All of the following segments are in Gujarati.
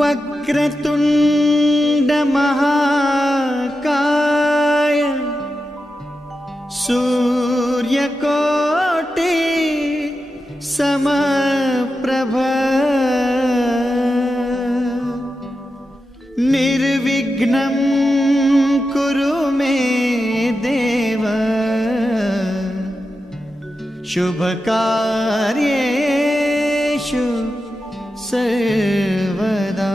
वक्रतुंड महाकाय सूर्यकोटि समप्रभ निर्विघ्नं कुरु मे देव शुभकार्येषु सर्वदा।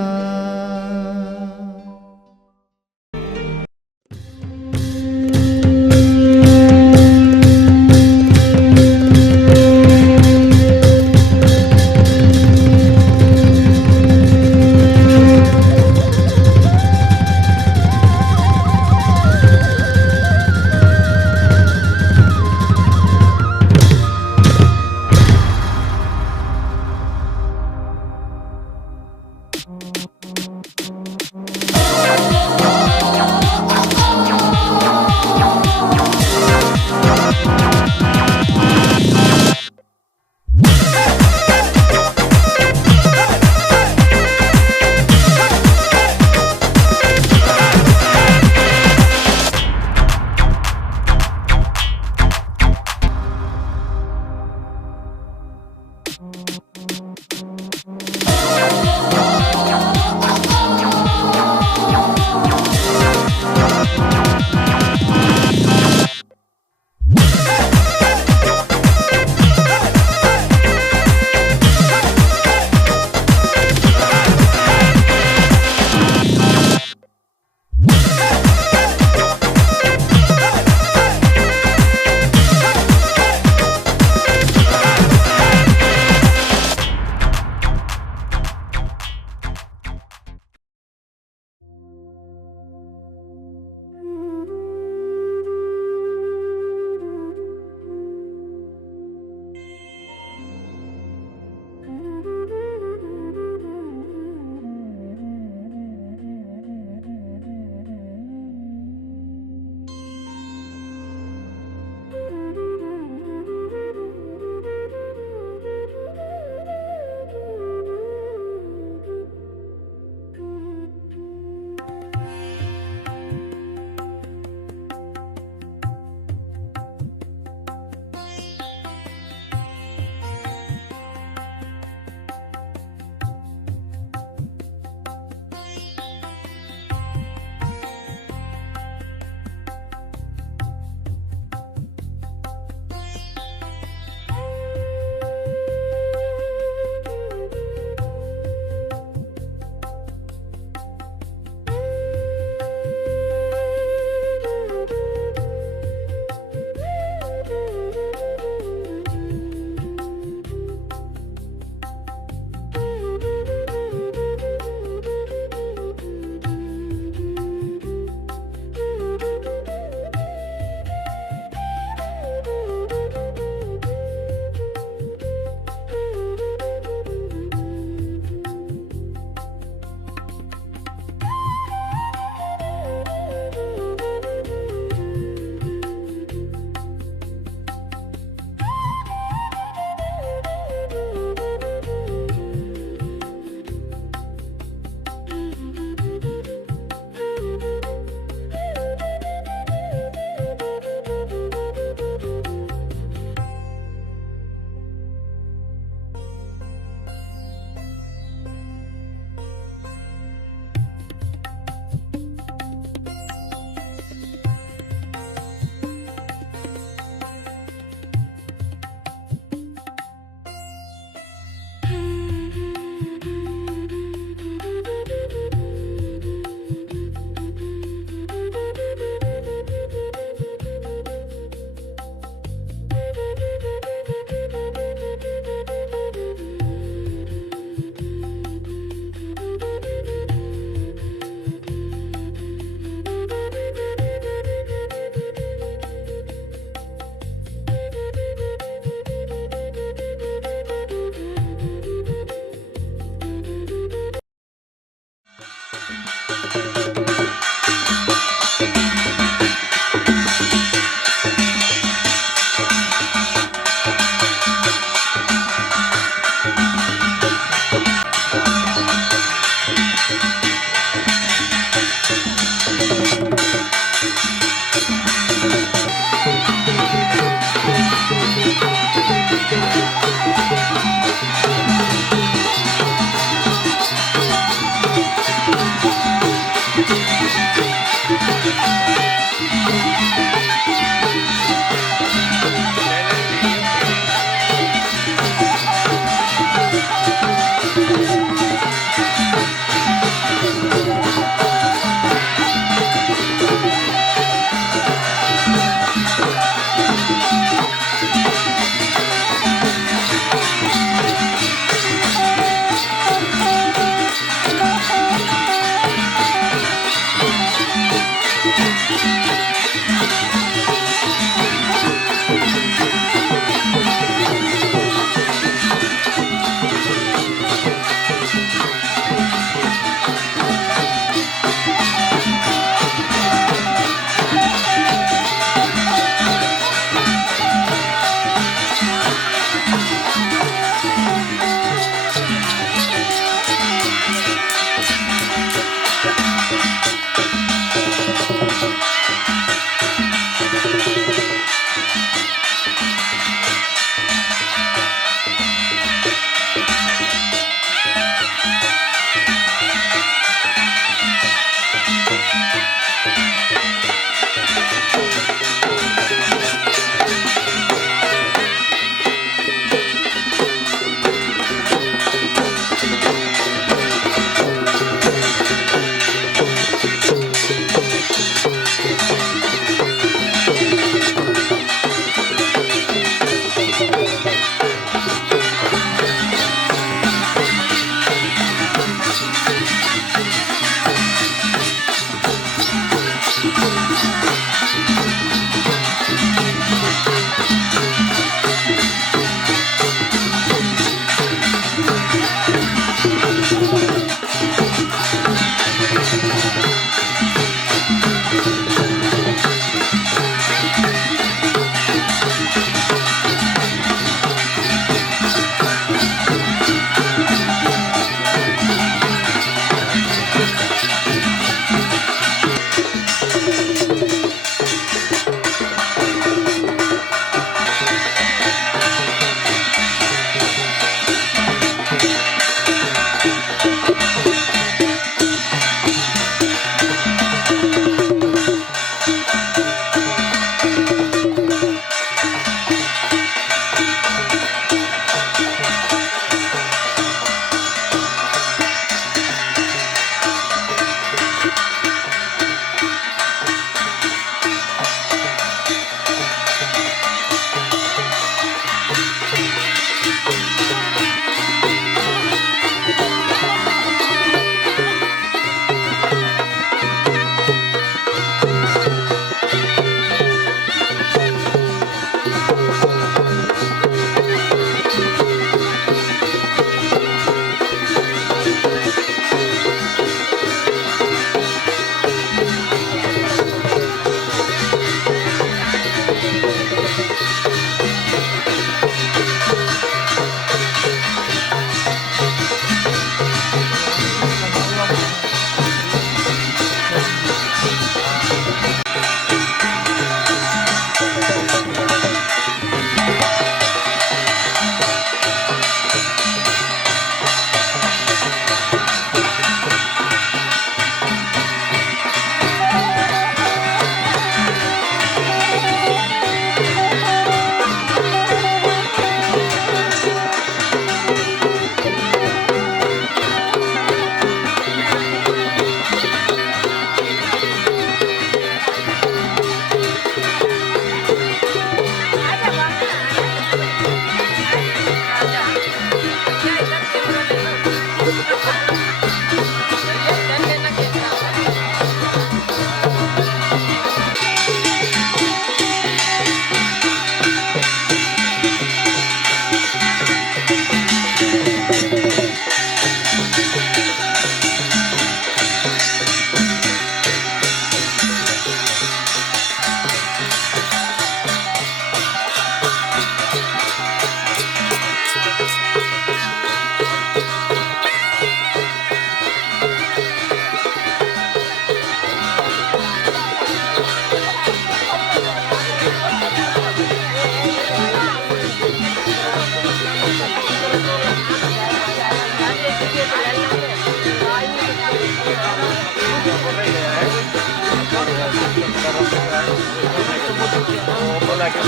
बोला कि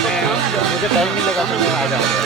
मुझे टाइम नहीं लगा तो मैं आ जाऊँगा।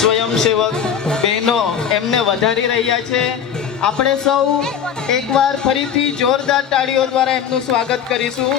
સ્વયંસેવક બહેનો એમને વધારી રહ્યા છે. આપણે સૌ એકવાર ફરીથી જોરદાર તાળીઓ દ્વારા એમનું સ્વાગત કરીશું.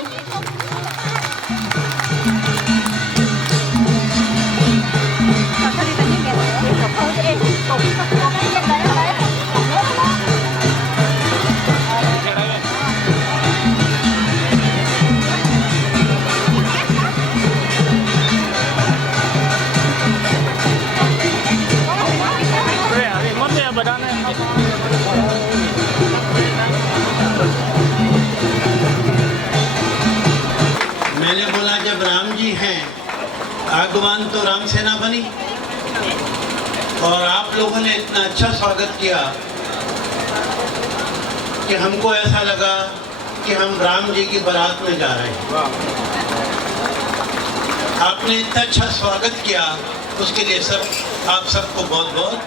मैंने बोला जब राम जी हैं आगवान तो राम सेना बनी और आप लोगों ने इतना अच्छा स्वागत किया कि हमको ऐसा लगा कि हम राम जी की बारात में जा रहे हैं. आपने इतना अच्छा स्वागत किया उसके लिए सब आप सबको बहुत बहुत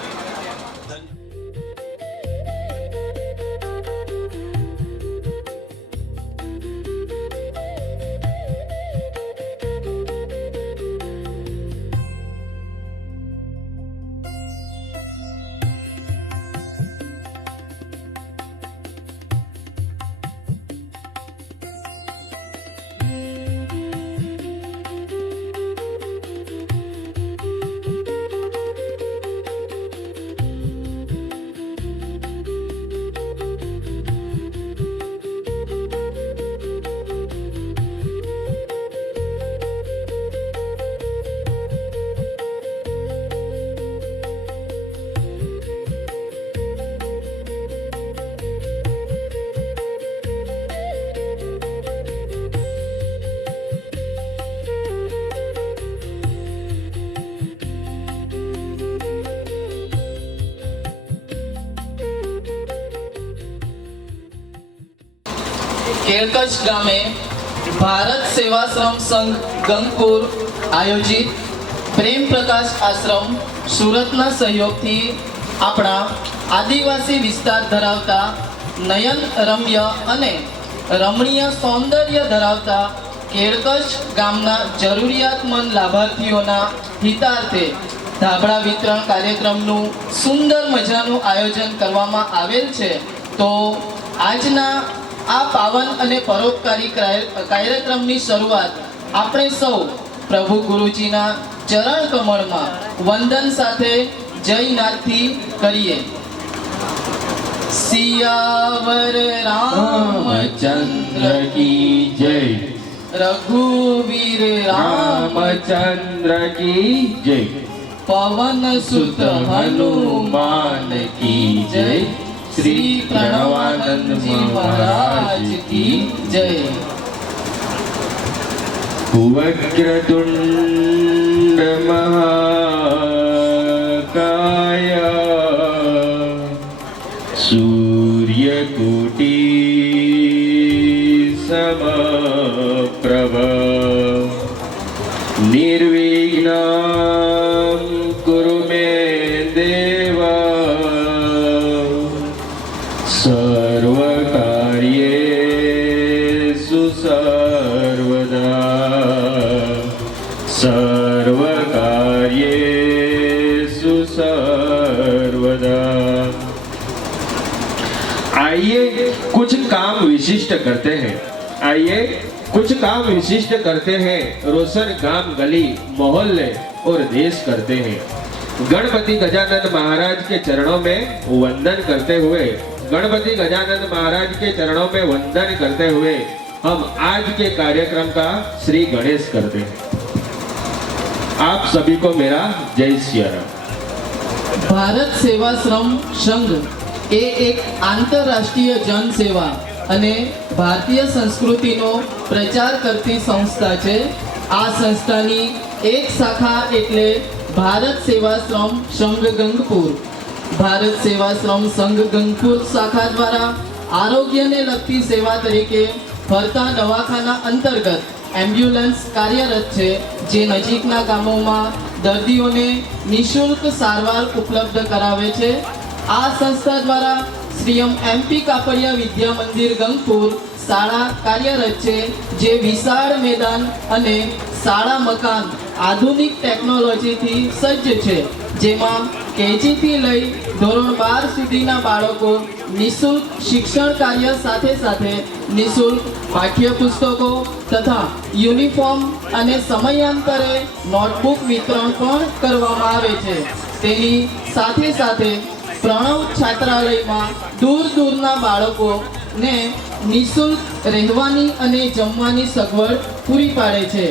કેળકજ ગામે ભારત સેવાશ્રમ સંઘ ગંગપુર આયોજિત પ્રેમ પ્રકાશ આશ્રમ સુરતના સહયોગથી આપણા આદિવાસી વિસ્તાર ધરાવતા નયન રમ્ય અને રમણીય સૌંદર્ય ધરાવતા કેળકજ ગામના જરૂરિયાતમંદ લાભાર્થીઓના હિતાર્થે ધાબળા વિતરણ કાર્યક્રમનું સુંદર મજાનું આયોજન કરવામાં આવેલ છે. તો આજના આ પાવન અને પરોપકારી કાર્યક્રમની શરૂઆત આપણે સૌ પ્રભુ ગુરુજીના ચરણ કમળમાં વંદન સાથે જયનાથથી કરીએ. સિયાવર રામચંદ્ર કી જય. रघुवीर रामचंद्र की जय। पवन सुत हनुमान की जय। श्री प्रणवानंद जी महाराज की जय। वक्रतुंड महाकाय सूर्यकोटि समप्रभ निर्विघ्नं कुरु मे देव सर्वकार्येषु सर्वदा सर्वकार्येषु सर्वदा। आइए कुछ काम विशिष्ट करते हैं। आइए कुछ काम विशिष्ट करते हैं। रोशन गांव गली मोहल्ले और देश करते हैं। गणपति गजानन महाराज के चरणों में वंदन करते हुए गणपति गजानन महाराज के चरणों में वंदन करते हुए हम आज के कार्यक्रम का श्री गणेश करते हैं। आप सभी को मेरा जय श्री राम। ભારત સેવાશ્રમ સંઘ એ એક આંતરરાષ્ટ્રીય જનસેવા અને ભારતીય સંસ્કૃતિનો પ્રચાર કરતી સંસ્થા છે. આ સંસ્થાની એક શાખા એટલે ભારત સેવાશ્રમ સંઘ ગંગપુર. ભારત સેવાશ્રમ સંઘ ગંગપુર શાખા દ્વારા આરોગ્યને લગતી સેવા તરીકે ફરતા દવાખાના અંતર્ગત એમ્બ્યુલન્સ કાર્યરત છે, જે નજીકના ગામોમાં દર્દીઓને નિઃશુલ્ક સારવાર ઉપલબ્ધ કરાવે છે. આ સંસ્થા દ્વારા શ્રીયમ MP કાપડિયા વિદ્યા મંદિર ગંગપુર શાળા કાર્યરત છે, જે વિશાળ મેદાન અને શાળા મકાન આધુનિક ટેકનોલોજીથી સજ્જ છે, જેમાં KG થી લઈ ધોરણ 12 સુધીના બાળકો નિઃશુલ્ક શિક્ષણ કાર્ય સાથે સાથે નિઃશુલ્ક પાઠ્યપુસ્તકો તથા યુનિફોર્મ અને સમયાંતરે નોટબુક વિતરણ પણ કરવામાં આવે છે. તેની સાથે સાથે પ્રણવ છાત્રાલયમાં દૂર દૂરના બાળકોને નિઃશુલ્ક રહેવાની અને જમવાની સગવડ પૂરી પાડે છે.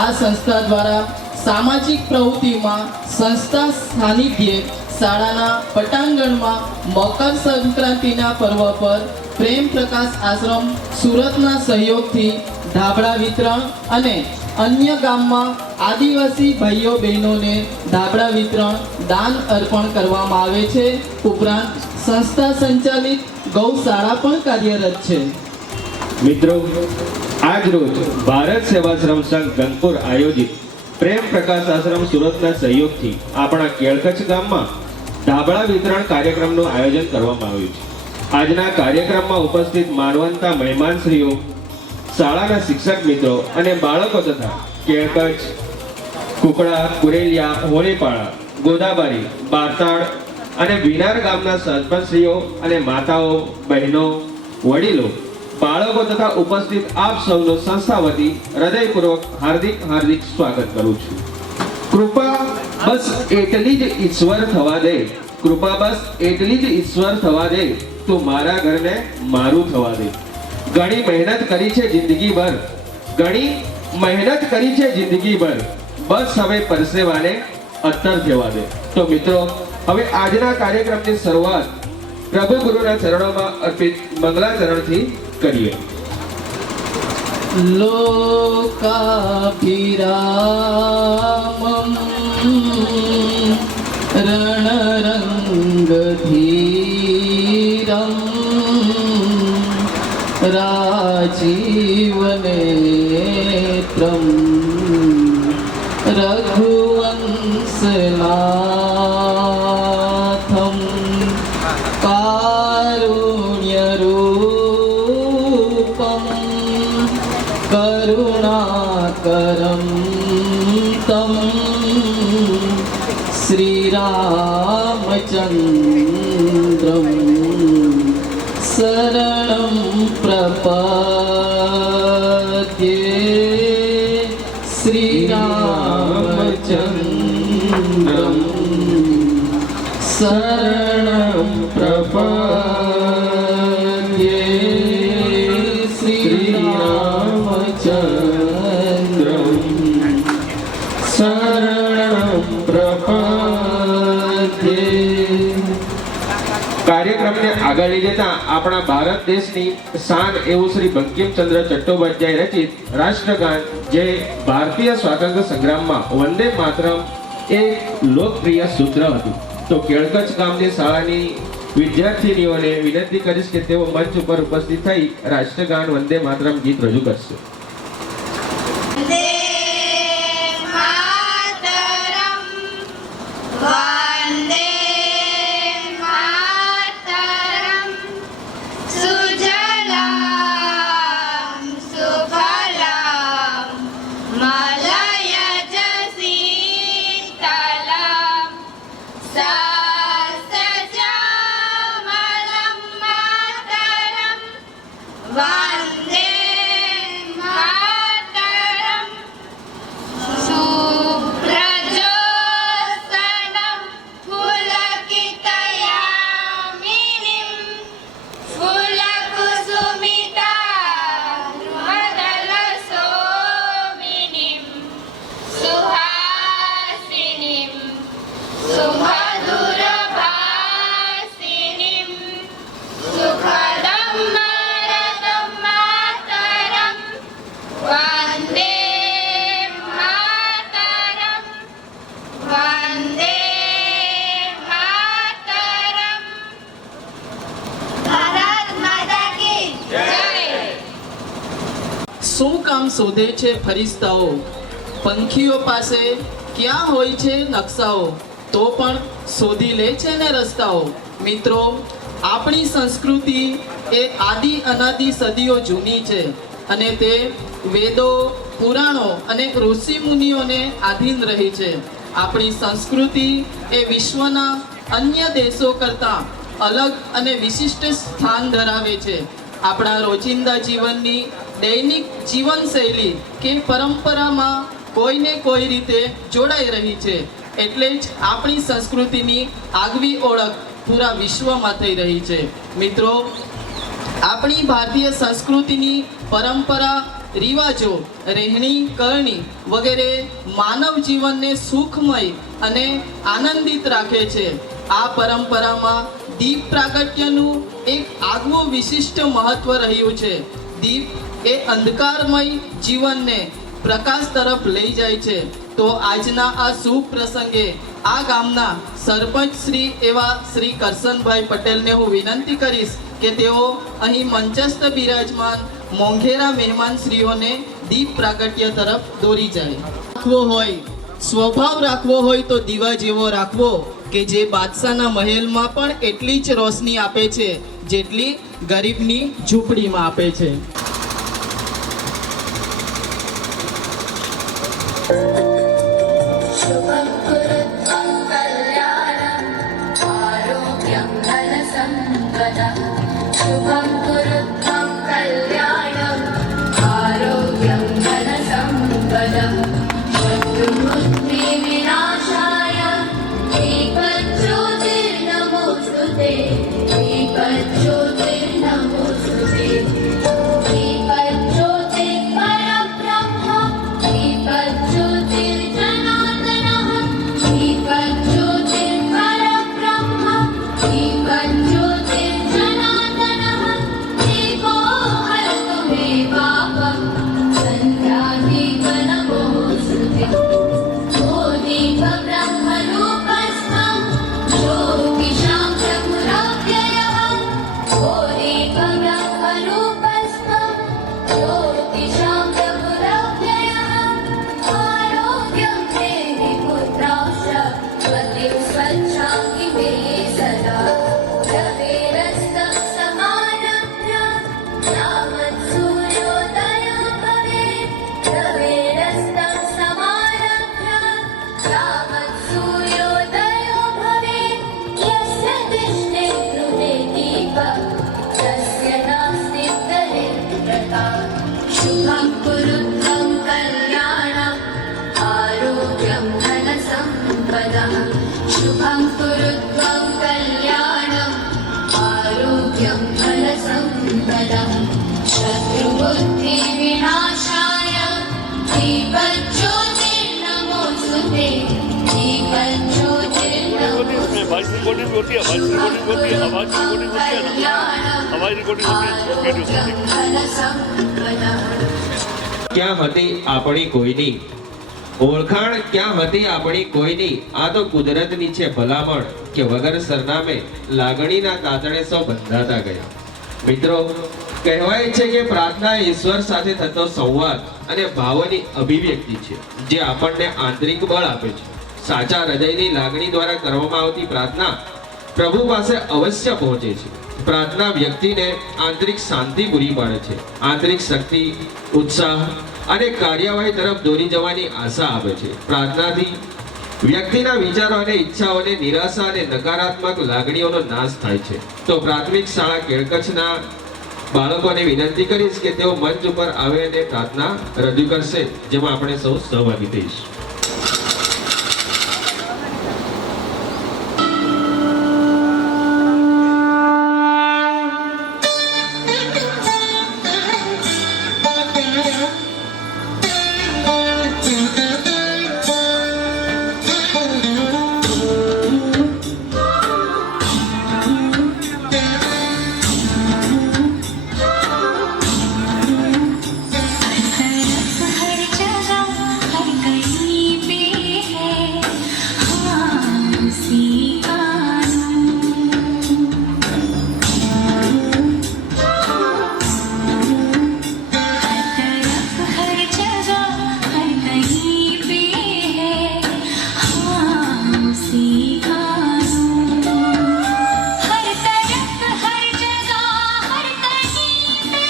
આ સંસ્થા દ્વારા સામાજિક પ્રવૃત્તિમાં સંસ્થા સાનિધ્યે શાળાના પટાંગણમાં મકર સંક્રાંતિના પર્વ પર પ્રેમ પ્રકાશ આશ્રમ સુરતના સહયોગથી ધાબળા વિતરણ અને અન્ય ગામમાં આદિવાસી ભાઈઓ બહેનોને ધાબળા વિતરણ દાન અર્પણ કરવામાં આવે છે. ઉપરાંત સંસ્થા સંચાલિત ગૌશાળા પણ કાર્યરત છે. મિત્રો, આજ રોજ ભારત સેવાશ્રમ સંઘ ગંગપુર આયોજિત પ્રેમ પ્રકાશ આશ્રમ સુરતના સહયોગથી આપણા કેળકચ્છ ગામમાં ધાબળા વિતરણ કાર્યક્રમનું આયોજન કરવામાં આવ્યું છે. આજના કાર્યક્રમમાં ઉપસ્થિત માનવંતા મહેમાનશ્રીઓ, શાળાના શિક્ષક મિત્રો અને બાળકો તથા કેળકચ્છ, કુકડા, કુરેલિયા, હોળીપાડા, ગોદાબારી, બારતાડ અને વિનાર ગામના સરપંચશ્રીઓ અને માતાઓ, બહેનો, વડીલો, બાળકો તથા ઉપસ્થિત આપ સૌનું સંસ્થા વતી હૃદયપૂર્વક હાર્દિક હાર્દિક સ્વાગત કરું છું. કૃપા બસ એટલી જ ઈશ્વર થવા દે, કૃપા બસ એટલી જ ઈશ્વર થવા દે, તો મારા ઘરને મારું થવા દે. ઘણી મહેનત કરી છે જિંદગીભર, ઘણી મહેનત કરી છે જિંદગીભર, બસ હવે પરસેવાને અત્તર થવા દે. તો મિત્રો, હવે આજના કાર્યક્રમની શરૂઆત પ્રભુ ગુરુના ચરણોમાં અર્પિત મંગલાચરણથી કરીએ. લોકાભિરામમ રણરંગધીરમ રાજીવનેત્રમ રઘુવંશનાથમ કારુણ્યરૂપમ કરુણાકરમ તમ શ્રીરામચંદ્રમ શરણં પ્રપદ્યે. શ્રીરામચંદ્રમ શરણં પ્રપદ્યે. શ્રીરામચંદ્રમ કાર્યક્રમને આગળ લઈ જતા આપણા ભારત દેશની શાન એવું શ્રી બંકિમચંદ્ર ચટ્ટોપાધ્યાય રચિત રાષ્ટ્રગાન જે ભારતીય સ્વાતંત્ર્ય સંગ્રામમાં વંદે માતરમ એ લોકપ્રિય સૂત્ર હતું. તો કેળકચ ગામની શાળાની વિદ્યાર્થીનીઓને વિનંતી કરીશ કે તેઓ મંચ ઉપર ઉપસ્થિત થઈ રાષ્ટ્રગાન વંદે માતરમ ગીત રજૂ કરશે. શું કામ શોધે છે ફરિશ્તાઓ, પંખીઓ પાસે ક્યાં હોય છે નકશાઓ, તો પણ શોધી લે છે ને રસ્તાઓ. મિત્રો, આપણી સંસ્કૃતિ એ આદિ અનાદિ સદીઓ જૂની છે અને તે વેદો, પુરાણો અને ઋષિ મુનિઓને આધીન રહી છે. આપણી સંસ્કૃતિ એ વિશ્વના અન્ય દેશો કરતાં અલગ અને વિશિષ્ટ સ્થાન ધરાવે છે. આપણા રોજિંદા જીવનની દૈનિક જીવનશૈલી કે પરંપરામાં કોઈને કોઈ રીતે જોડાઈ રહી છે. એટલે જ આપણી સંસ્કૃતિની આગવી ઓળખ પૂરા વિશ્વમાં થઈ રહી છે. મિત્રો, આપણી ભારતીય સંસ્કૃતિની પરંપરા, રિવાજો, રહેણી કરણી વગેરે માનવ જીવનને સુખમય અને આનંદિત રાખે છે. આ પરંપરામાં દીપ પ્રાગટ્યનું એક આગવું વિશિષ્ટ મહત્વ રહ્યું છે. દીપ એ અંધકારમય જીવનને પ્રકાશ તરફ લઈ જાય છે. તો આજના આ શુભ પ્રસંગે આ ગામના સરપંચ શ્રી એવા શ્રી કરશનભાઈ પટેલને હું વિનંતી કરીશ કે તેઓ અહીં મંચસ્થ બિરાજમાન મોંઘેરા મહેમાનશ્રીઓને દીપ પ્રાગટ્ય તરફ દોરી જાય. રાખવો હોય, સ્વભાવ રાખવો હોય તો દીવા જેવો રાખવો કે જે બાદશાહના મહેલમાં પણ એટલી જ રોશની આપે છે જેટલી ગરીબની ઝૂંપડીમાં આપે છે. शुभं कुरुत्वं कल्याणम् आरोग्यं धनसम्पदः शत्रुबुद्धिविनाशाय दीपज्योतिर्नमोऽस्तुते दीपज्योतिर्नमोऽस्तुते दीपज्योतिर्परब्रह्म दीपज्योतिर्जनार्दनः दीपज्योतिर्परब्रह्म दीपज्योतिर्जनार्दनः दीपो हरतु मे पापं सन्ध्यादीपनमोऽस्तुते ओ दीपब्रह्मरूपस्थं ज्योतिषां प्रभुरव्ययः ओ दीपब्रह्मरूपस्थं ज्योतिषां प्रभुरव्ययः आरोग्यं देहि पुत्राश्च पतिं स्वच्छामि मे सदा रवेरस्तं समारभ्य यावत् सूर्योदयो भवेत् रवेरस्तं समारभ्य यावत् सूर्योदयो भवेत् यस्य तिष्ठे गृहे दीपः तस्य नास्ति दरिद्रता शुभं कुरुत्वं कल्याणम् आरोग्यं धनसम्पदः शुभं कुरुत्वं कल्याणम् आरोग्यं धनसम्पदः शत्रुबुद्धिविनाशाय दीपज्योतिर्नमोऽस्तुते दीपज्योतिर्नमोऽस्तुते रिकॉर्डिंग होती है, आवाज़ रिकॉर्डिंग होती है, आवाज़ रिकॉर्डिंग होती है ना, आवाज़ रिकॉर्डिंग होती है, वीडियो शूटिंग। ક્યાં હતી આપણી કોઈની ઓળખાણ, ક્યાં હતી આપણી કોઈની, આ તો કુદરતની છે ભલામણ કે વગર સરનામે લાગણીના તાતણે સૌ બંધાતા ગયા. મિત્રો, કહેવાય છે કે પ્રાર્થના એ ઈશ્વર સાથે થતો સંવાદ અને ભાવોની અભિવ્યક્તિ છે, જે આપણને આંતરિક બળ આપે છે. સાચા હૃદયની લાગણી દ્વારા કરવામાં આવતી પ્રાર્થના પ્રભુ પાસે અવશ્ય પહોંચે છે. પ્રાર્થના વ્યક્તિને આંતરિક શાંતિ પૂરી પાડે છે, આંતરિક શક્તિ, ઉત્સાહ અને કાર્યવાહી તરફ દોરી જવાની આશા આપે છે. પ્રાર્થનાથી વ્યક્તિના વિચારો અને ઈચ્છાઓને નિરાશા અને નકારાત્મક લાગણીઓનો નાશ થાય છે. તો પ્રાથમિક શાળા કેળકચ્છના બાળકોને વિનંતી કરીશ કે તેઓ મંચ ઉપર આવે અને પ્રાર્થના રજૂ કરશે, જેમાં આપણે સૌ સહભાગી થઈશું. हर जगह हर कहीं पे है उसी हर जगह हर कहीं पे है उसी हर तरफ हर जगह हर कहीं पे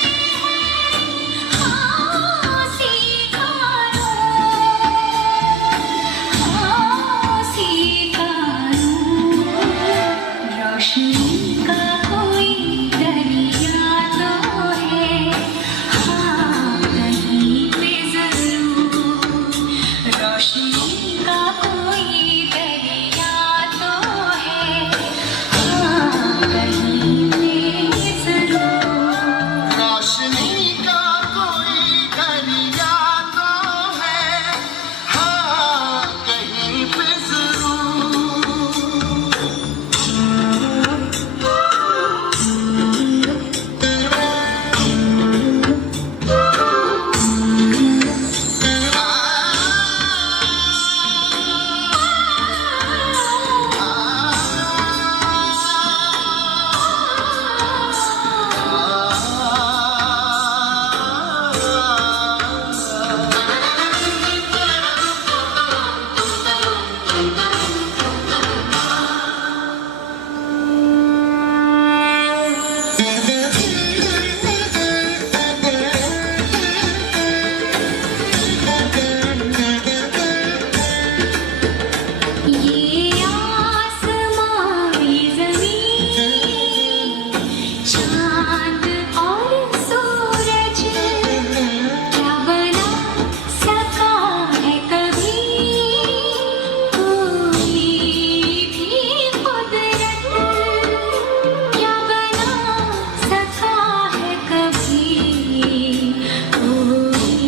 रोशनी का कोई दरिया तो है कहीं पे जरूर रोशनी का कोई दरिया तो है कहीं पे जरूर रोशनी का कोई दरिया तो है, हाँ कहीं पे जरूर. ये आसमां ये ज़मीन चाँद और सूरज क्या बना सका है कभी कोई भी कुदरत क्या बना सका है कभी कोई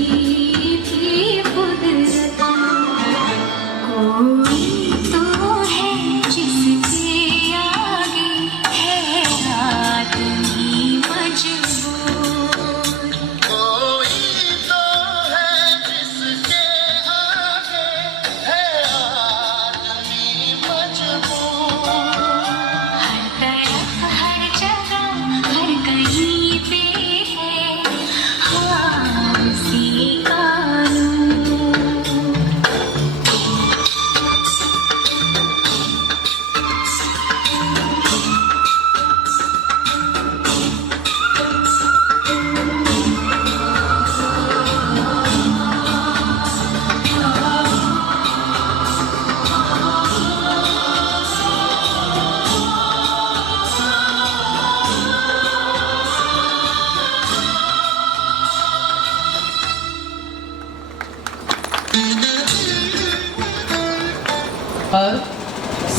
भी कुदरत कोई तो है जिसके आगे है आदमी मजबूर कोई तो है जिसके आगे है आदमी मजबूर. हर तरफ हर जगह हर कहीं पे है उसी कानून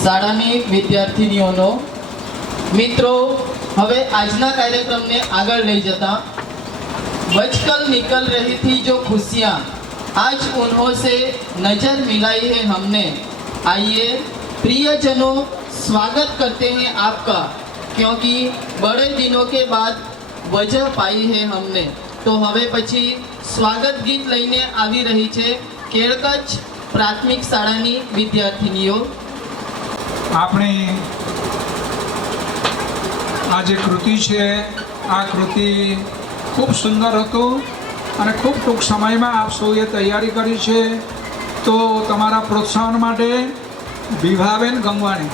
શાળાની વિદ્યાર્થીનીઓનો મિત્રો, હવે આજના કાર્યક્રમને આગળ લઈ જતા बचकर निकल रही थी जो खुशियाँ आज उन्हों से नजर मिलाई है हमने. आइए प्रियजनों, स्वागत करते हैं आपका, क्योंकि बड़े दिनों के बाद वजह पाई है हमने। तो હવે પછી સ્વાગત ગીત લઈને આવી રહી છે કેળકચ્છ પ્રાથમિક શાળાની વિદ્યાર્થીનીઓ। આપણી આ જે કૃતિ છે આ કૃતિ ખૂબ સુંદર હતું અને ખૂબ ટૂંક સમયમાં આપ સૌએ તૈયારી કરી છે। તો તમારા પ્રોત્સાહન માટે વિભાબેન ગંગવાણી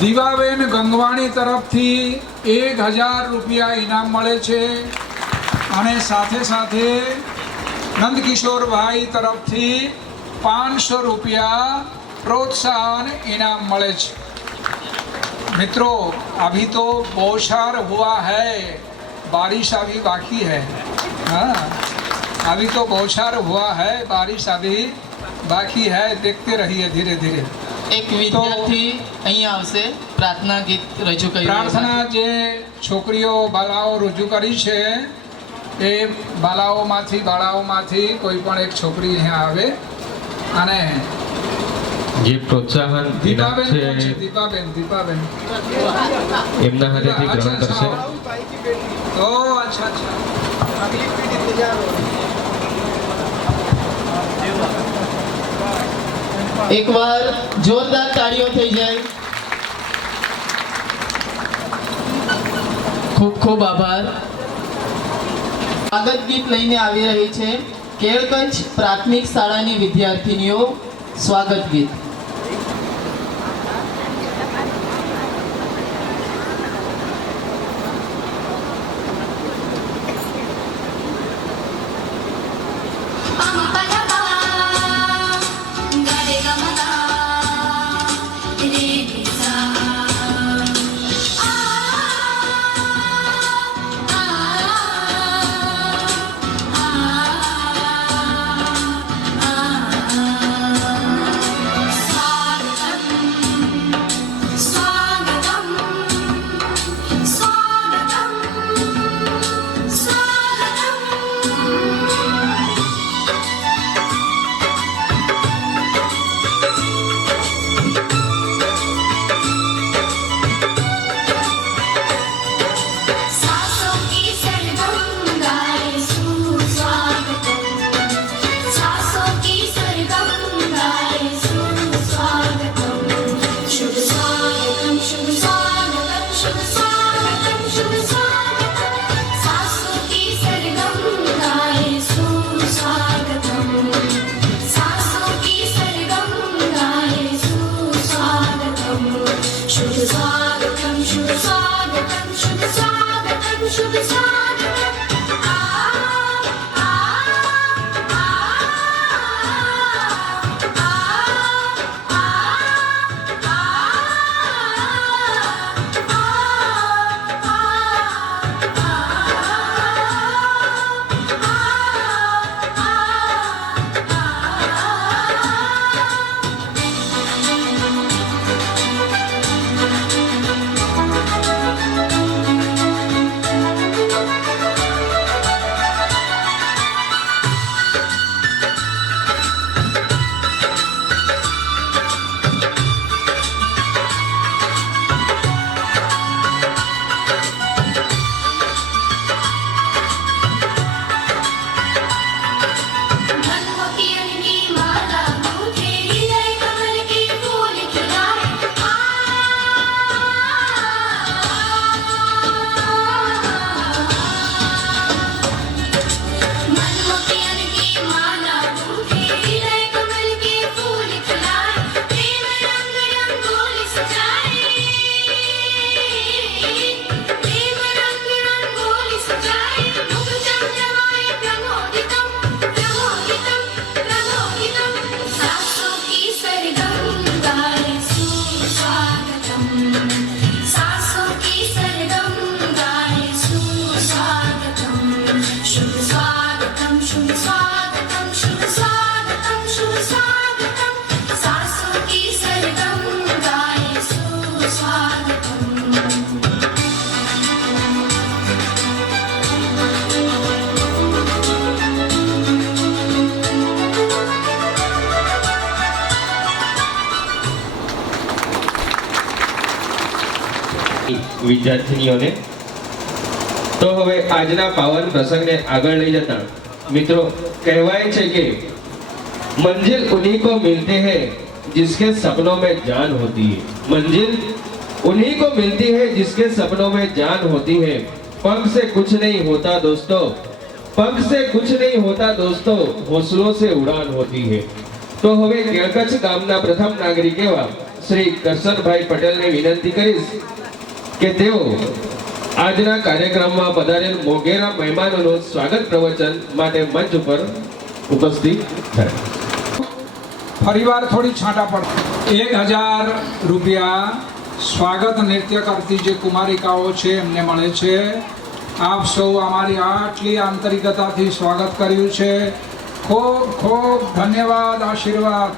દીવાબેન ગંગવાણી તરફથી 1000 રૂપિયા ઇનામ મળે છે અને સાથે સાથે નંદકિશોરભાઈ તરફથી 500 રૂપિયા प्रोत्साहन इनाम મળે છે। मित्रों, अभी तो बौछार हुआ है, बारिश अभी बाकी है। हाँ, अभी तो बौछार हुआ है, बारिश अभी बाकी है। देखते रहिए धीरे धीरे। એક વિદ્યાર્થી અહીંયા આવશે પ્રાર્થના ગીત રજૂ કરી પ્રાર્થના જે છોકરીઓ બાળાઓ રજૂ કરી છે એ બાળાઓમાંથી કોઈ પણ એક છોકરી અહીંયા આવે અને જે પ્રોત્સાહન ઇનામ દીપાબેન છે કોણ છે? દીપાબેન એમના હાથેથી ગ્રહણ કરશે। ઓ અચ્છા એકવાર જોરદાર તાળીઓ થઈ જાય। ખૂબ ખૂબ આભાર। સ્વાગત ગીત લઈને આવી રહી છે કેળકચ્છ પ્રાથમિક શાળાની વિદ્યાર્થીનીઓ। સ્વાગત ગીત। વિદ્યાર્થીનીઓને. તો હવે આજના પાવન પ્રસંગને આગળ લઈ જતા મિત્રો, કહેવાય છે કે મંजिल उन्हीं को मिलते हैं जिसके सपनों में जान होती है. मंजिल उन्हीं को मिलती है जिसके सपनों में जान होती है. पंख से कुछ नहीं होता दोस्तों, पंख से कुछ नहीं होता दोस्तों, हौसलों से उड़ान होती है. તો હવે કેળકચ્છ ગામના પ્રથમ નાગરિક એવા શ્રી કરશનભાઈ પટેલને વિનંતી કરીશ કે તેઓ આજના કાર્યક્રમમાં પધારેલ મોગેરા મહેમાનોનું સ્વાગત પ્રવચન માટે મંચ ઉપર ઉપસ્થિત થાય. ફરીવાર થોડી છાંટા પડ 1000 રૂપિયા સ્વાગત નૃત્ય કરતી જે કુમારિકાઓ છે એમને મળે છે. આપ સૌ અમારી આટલી આંતરિકતાથી સ્વાગત કર્યું છે. ખૂબ ખૂબ ધન્યવાદ, આશીર્વાદ.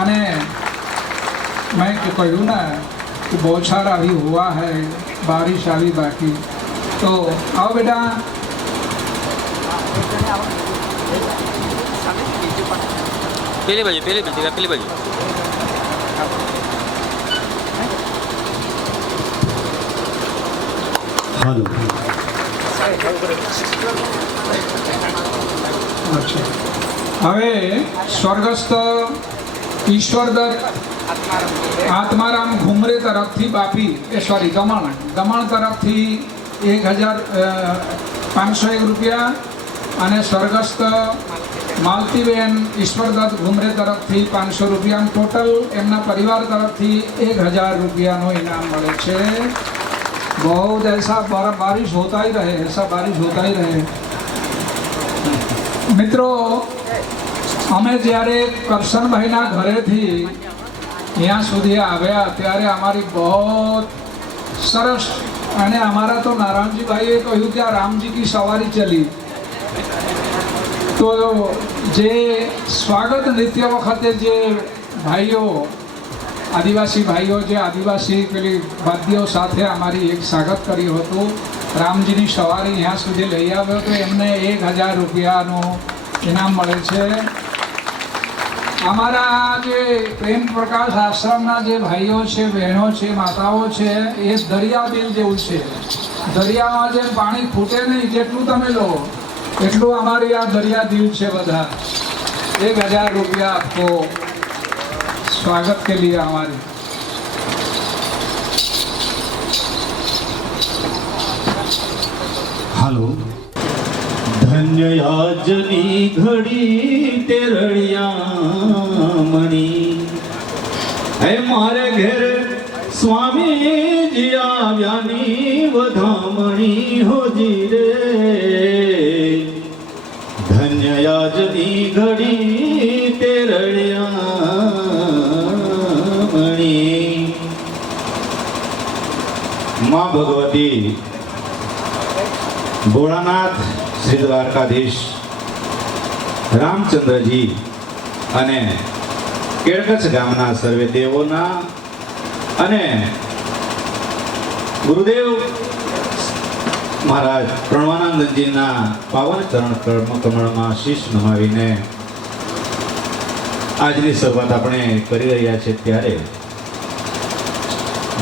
અને મેં કહ્યું ને कि बौछार अभी हुआ है, बारिश अभी बाकी. तो आओ बेटा. પેલી બાજુ પેલી બાજુ. હાલો. અચ્છા, હવે સ્વર્ગસ્થ ઈશ્વરદત્ત આત્મારામ ઘુમરે તરફથી બાપી ગમણ તરફથી 1501 રૂપિયા અને સ્વર્ગસ્થ માલતીબેન ઈશ્વરદત્ત ઘુમરે તરફથી 500 રૂપિયા. ટોટલ એમના પરિવાર તરફથી 1000 રૂપિયાનો ઇનામ મળે છે. बहुत ऐसा बारिश होता ही रहे, ऐसा बारिश होता ही रहे. મિત્રો, અમે જ્યારે કરશનભાઈના ઘરેથી यहाँ સુધી આવ્યા ત્યારે અમારી બહુ સરસ, અને અમારા તો નારાયણજીભાઈએ કહ્યું કે આ રામજી કી સવારી ચલી. તો જે સ્વાગત નૃત્ય વખતે જે ભાઈઓ, આદિવાસી ભાઈઓ, જે આદિવાસી પેલી વાદ્યો સાથે અમારી એક સ્વાગત કર્યું હતું, રામજીની સવારી અહીંયા સુધી લઈ આવ્યો, તો એમને 1000 રૂપિયાનું ઇનામ મળે છે. અમારા જે પ્રેમ પ્રકાશ આશ્રમના જે ભાઈઓ છે, બહેનો છે, માતાઓ છે, એ દરિયા દિલ જેવું છે. દરિયામાં જેમ પાણી ખૂટે નહીં, જેટલું તમે લો એટલું અમારી આ દરિયા દિલ છે. બધા 1000 રૂપિયા આપકો स्वागत के लिए हमारी. હાલો. ધન્ય આજની ઘડી તેરળિયા મણી, હે મારે ઘેર સ્વામીજી આવ્યાની વધામણી હોજી રે. ધન્ય આજની ઘડી તેરળિયા माँ भगवती भोलानाथ श्री द्वारकाधीश रामचंद्रजी અને કેળકચ્છ ગામના સર્વે દેવોના અને ગુરુદેવ મહારાજ પ્રણવાનંદજીના પાવન ચરણ કમળમાં શીશ નમાવીને આજની શરૂઆત આપણે કરી રહ્યા છીએ. ત્યારે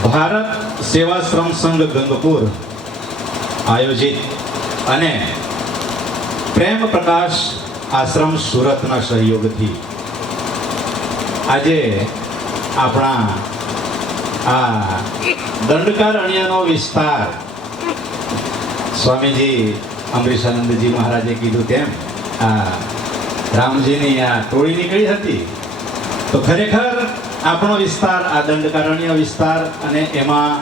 ભારત સેવાશ્રમ સંઘ ગંગપુર આયોજિત અને પ્રેમ પ્રકાશ આશ્રમ સુરતના સહયોગથી આજે આપણા આ દંડકારણ્યનો વિસ્તાર, સ્વામીજી અમરીશાનંદજી મહારાજે કીધું તેમ આ રામજીની આ ટોળી નીકળી હતી. તો ખરેખર આપણો વિસ્તાર આ દંડકારણ્ય વિસ્તાર, અને એમાં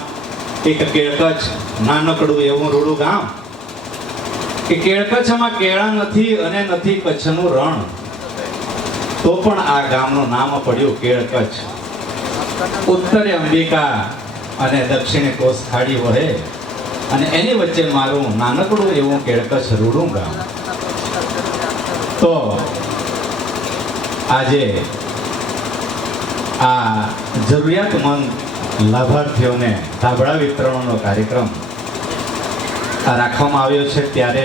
એક કેળકચ્છ નાનકડું એવું રૂડું ગામ કે કેળકચ્છમાં કેળા નથી અને નથી કચ્છનું રણ, તો પણ આ ગામનું નામ પડ્યું કેળકચ્છ. ઉત્તરે અંબિકા અને દક્ષિણે કોસ ખાડી વહે, અને એની વચ્ચે મારું નાનકડું એવું કેળકચ્છ રૂડું ગામ. તો આજે આ જરૂરિયાતમંદ લાભાર્થીઓને ધાબળા વિતરણનો કાર્યક્રમ રાખવામાં આવ્યો છે. ત્યારે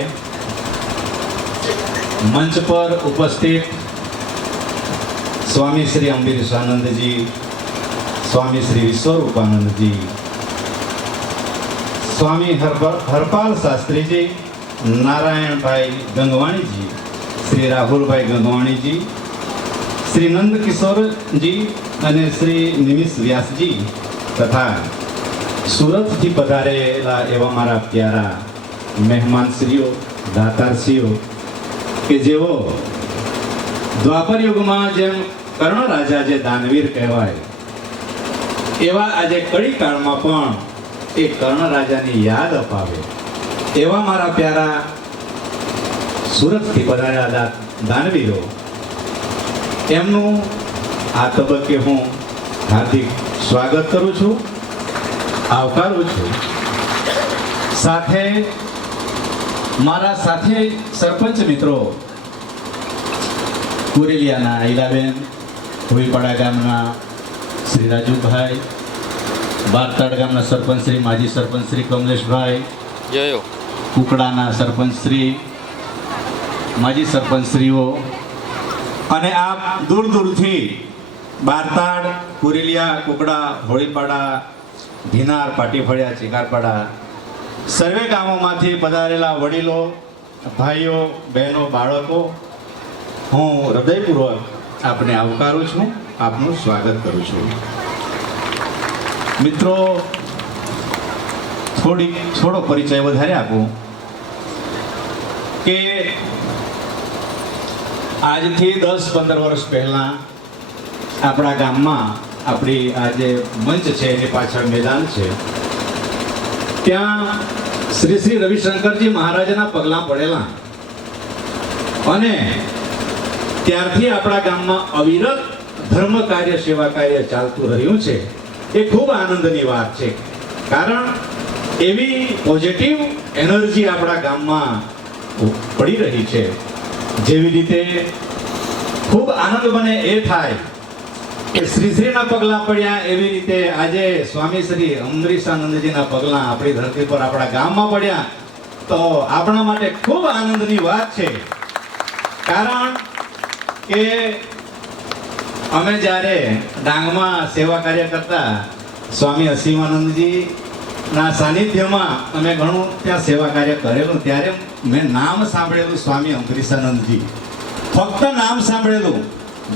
મંચ પર ઉપસ્થિત સ્વામી શ્રી અંબરીશાનંદજી, સ્વામી શ્રી વિશ્વરૂપાનંદજી, સ્વામી હરપાલ શાસ્ત્રીજી, નારાયણભાઈ ગંગવાણીજી, શ્રી રાહુલભાઈ ગંગવાણીજી, શ્રી નંદકિશોરજી અને શ્રી નિમિષ વ્યાસજી તથા સુરતથી પધારેલા એવા મારા પ્યારા મહેમાનશ્રીઓ, દાતારશ્રીઓ કે જેઓ દ્વાપર યુગમાં જેમ કર્ણ રાજા જે દાનવીર કહેવાય એવા આજે કળી કાળમાં પણ એ કર્ણ રાજાની યાદ અપાવે એવા મારા પ્યારા સુરતથી પધારેલા દાનવીરો, એમનું આ તબક્કે હું હાર્દિક સ્વાગત કરું છું, આવકારું છું. સાથે મારા સાથે સરપંચ મિત્રો, કુરેલિયાના ઈલાબેન, હોઈપાડા ગામના શ્રી રાજુભાઈ, બારતાડ ગામના સરપંચ શ્રી, માજી સરપંચ શ્રી કમલેશભાઈ, જયો કુકડાના સરપંચ શ્રી, માજી સરપંચ શ્રીઓ અને આપ દૂર દૂરથી બારતાડ, કુરેલિયા, કુકડા, હોળીપાડા, ભીનાર, પાટીફળિયા, ચિકારપાડા સર્વે ગામોમાંથી પધારેલા વડીલો, ભાઈઓ, બહેનો, બાળકો, હું હૃદયપૂર્વક આપને આવકારું છું, આપનું સ્વાગત કરું છું. મિત્રો, થોડો પરિચય વધારે આપું કે આજથી 10-15 વર્ષ પહેલાં આપણા ગામમાં આપણી આ જે મંચ છે એની પાછળ મેદાન છે, ત્યાં શ્રી શ્રી રવિશંકરજી મહારાજના પગલાં પડેલા અને ત્યારથી આપણા ગામમાં અવિરત ધર્મ કાર્ય, સેવા કાર્ય ચાલતું રહ્યું છે. એ ખૂબ આનંદની વાત છે, કારણ એવી પોઝિટિવ એનર્જી આપણા ગામમાં પડી રહી છે. જેવી રીતે ખૂબ આનંદ મને એ થાય કે શ્રીના પગલાં પડ્યા, એવી રીતે આજે સ્વામી શ્રી અમરીશાનંદજીના પગલાં આપણી ધરતી પર આપણા ગામમાં પડ્યા તો આપણા માટે ખૂબ આનંદની વાત છે. કારણ કે અમે જ્યારે ડાંગમાં સેવા કાર્ય કરતા, સ્વામી અસીમાનંદજી ના સાનિધ્યમાં અમે ઘણું ત્યાં સેવા કાર્ય કરેલું, ત્યારે મેં નામ સાંભળેલું સ્વામી અમરીશાનંદજી, ફક્ત નામ સાંભળેલું,